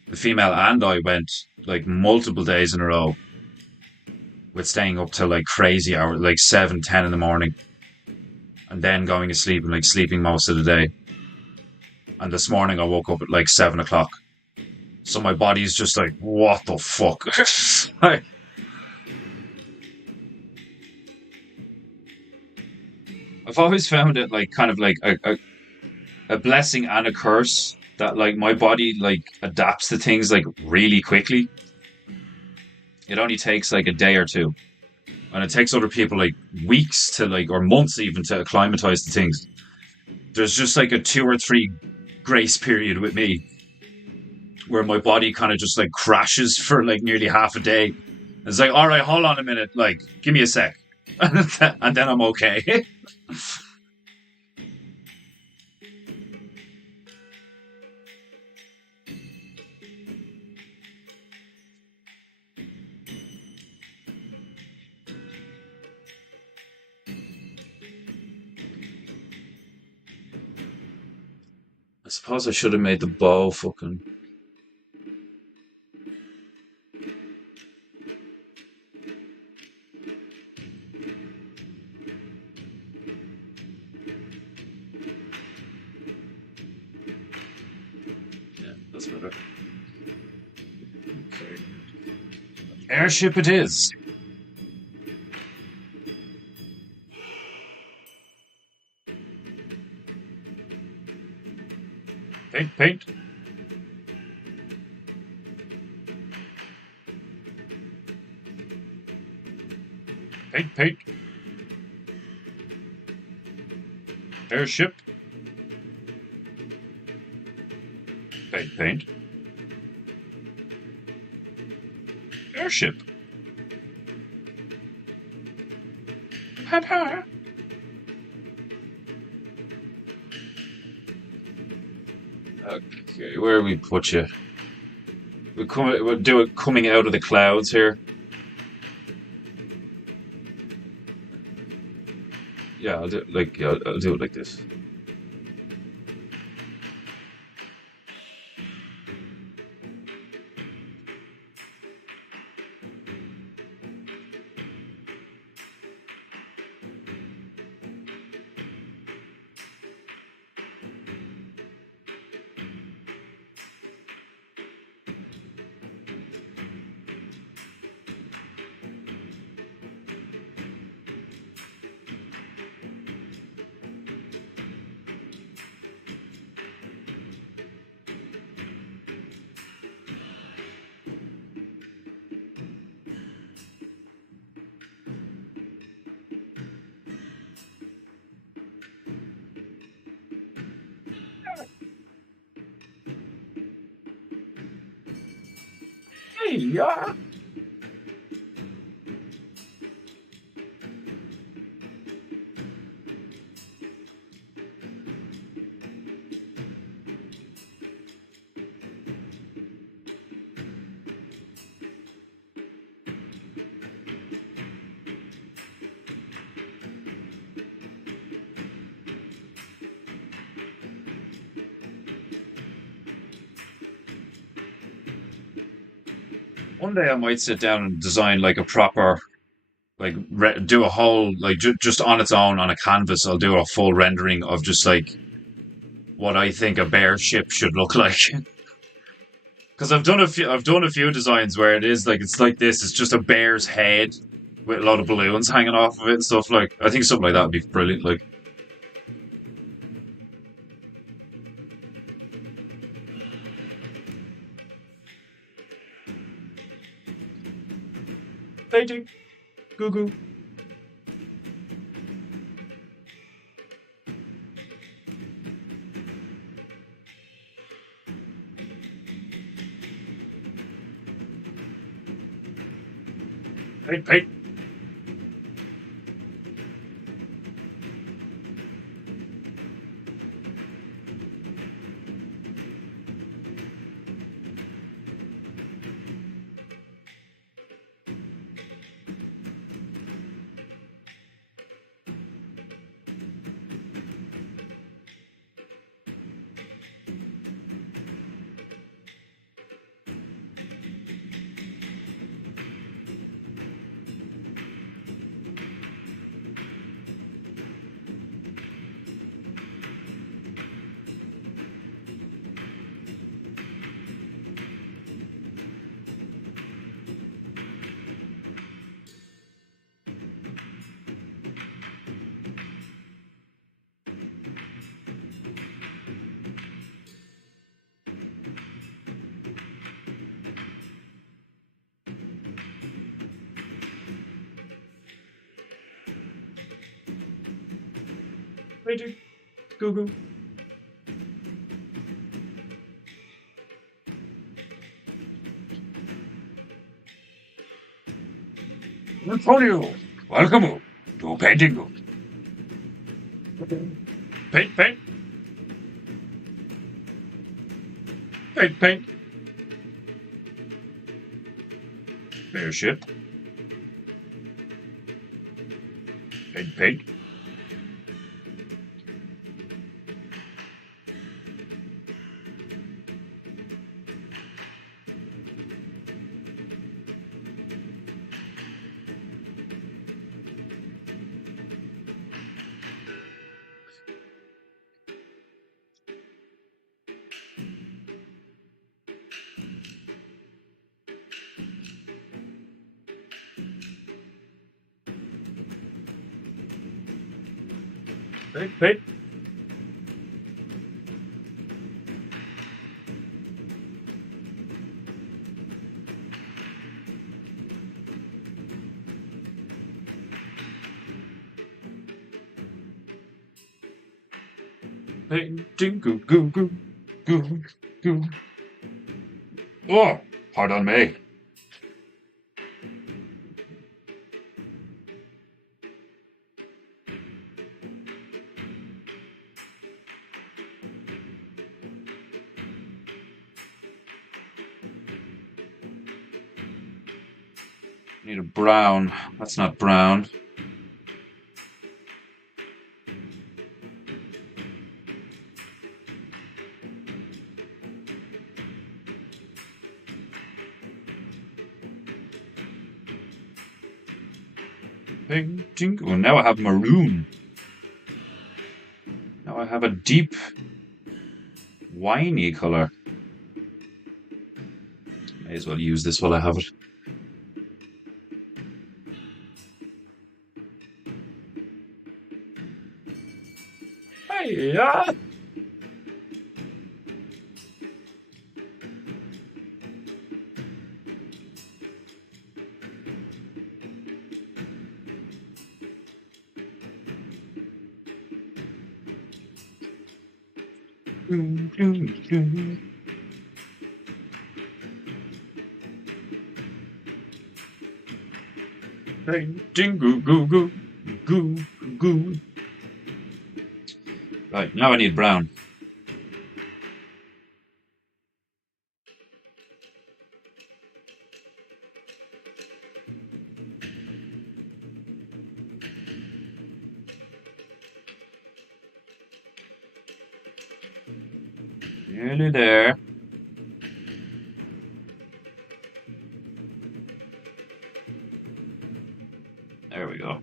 the female and I went like multiple days in a row with staying up till like crazy hours, like 7, 10 in the morning, and then going to sleep and like sleeping most of the day. And this morning I woke up at like 7 o'clock. So my body's just like, what the fuck? I've always found it like kind of like a blessing and a curse that like my body like adapts to things like really quickly. It only takes like a day or two. And it takes other people like weeks to like or months even to acclimatize to things. There's just like a 2 or 3 grace period with me where my body kind of just like crashes for like nearly half a day. It's like, all right, hold on a minute, like, give me a sec, and then I'm okay. I suppose I should have made the bow fucking. Yeah, that's better. Okay. Airship it is. Paint, paint, paint, paint. Airship. Paint, paint. Airship. Ha. Okay, where we put you? We'll do it coming out of the clouds here. Yeah, I'll do it like yeah, I'll do it like this. Hey, yeah. One day I might sit down and design like a proper, like do a whole like just on its own on a canvas. I'll do a full rendering of just like what I think a bear ship should look like. Because I've done a few designs where it is like it's like this. It's just a bear's head with a lot of balloons hanging off of it and stuff. Like I think something like that would be brilliant. Like painting, goo goo. Paint, paint. Painting. Goo goo. Antonio, welcome to Paintingu. Paint, paint. Paint, paint. Airship. Paint, paint. Paint, paint. Painting, goo goo goo goo goo. Oh, pardon me. Need a brown. That's not brown. Painting. Oh, now I have maroon. Now I have a deep, winey color. May as well use this while I have it. Hey, yeah. Painting, goo goo goo goo goo. Right, now I need brown. Nearly there. There we go.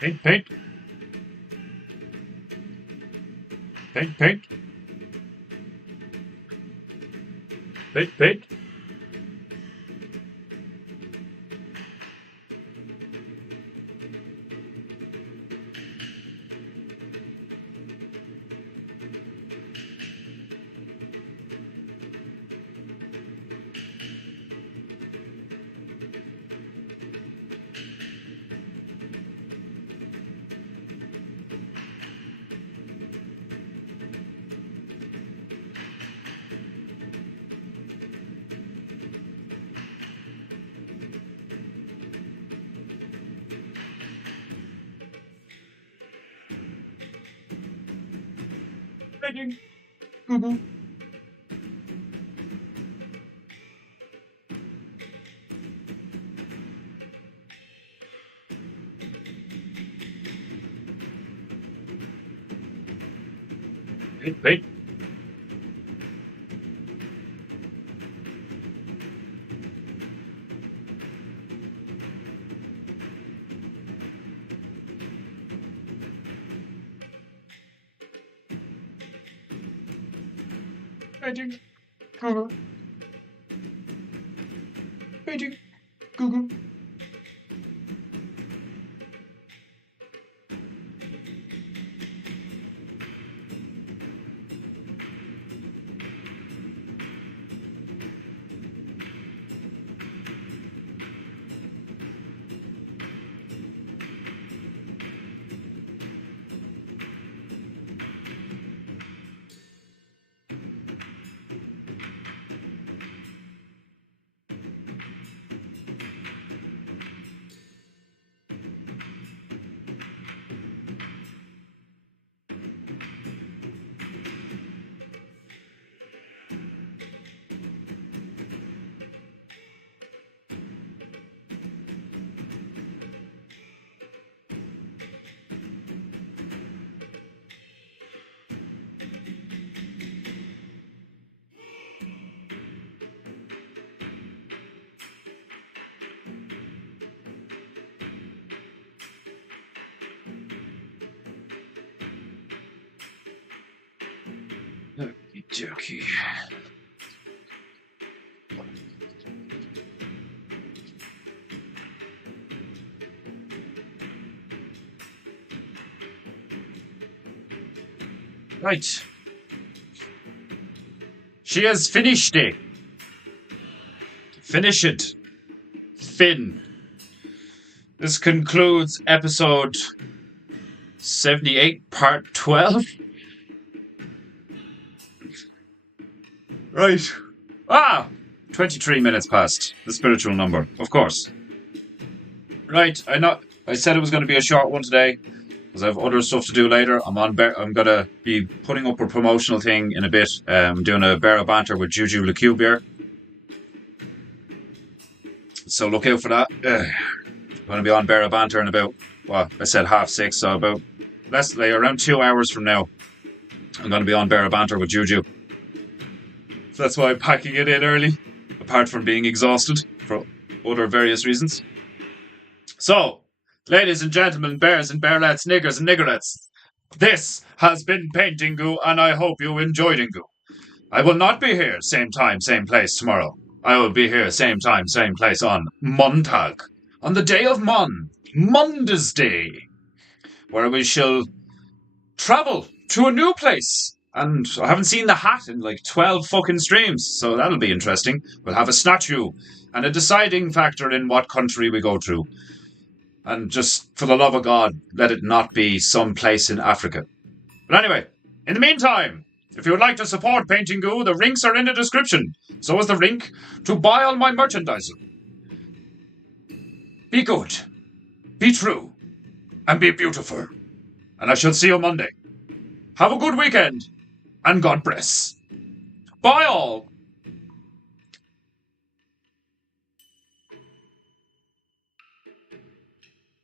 Paint, paint. Paint, paint. Paint, paint. Painting. Goo-goo. Paint. Painting. Goo-goo. Painting. Goo-goo. Okey-dokey. Right. She has finished it. Finish it. Finn. This concludes episode 78, part 12. Right. 23 minutes past. The spiritual number, of course. Right, I said it was going to be a short one today, because I have other stuff to do later. I'm going to be putting up a promotional thing in a bit. I'm doing a Bear of Banter with Juju LeCube here. So look out for that. I'm going to be on Bear of Banter in about, I said 6:30, so about, around 2 hours from now, I'm going to be on Bear of Banter with Juju. So that's why I'm packing it in early, apart from being exhausted for other various reasons. So, ladies and gentlemen, bears and bearlets, niggers and niggerettes, this has been PEINTEINGU, and I hope you enjoyed Ingu. I will not be here same time, same place tomorrow. I will be here same time, same place on Montag, on the day of Monday's Day, where we shall travel to a new place. And I haven't seen the hat in like 12 fucking streams, so that'll be interesting. We'll have a statue and a deciding factor in what country we go to. And just, for the love of God, let it not be some place in Africa. But anyway, in the meantime, if you would like to support PEINTEINGU, the links are in the description. So is the link to buy all my merchandise. Be good, be true, and be beautiful. And I shall see you Monday. Have a good weekend, and God bless. Bye all.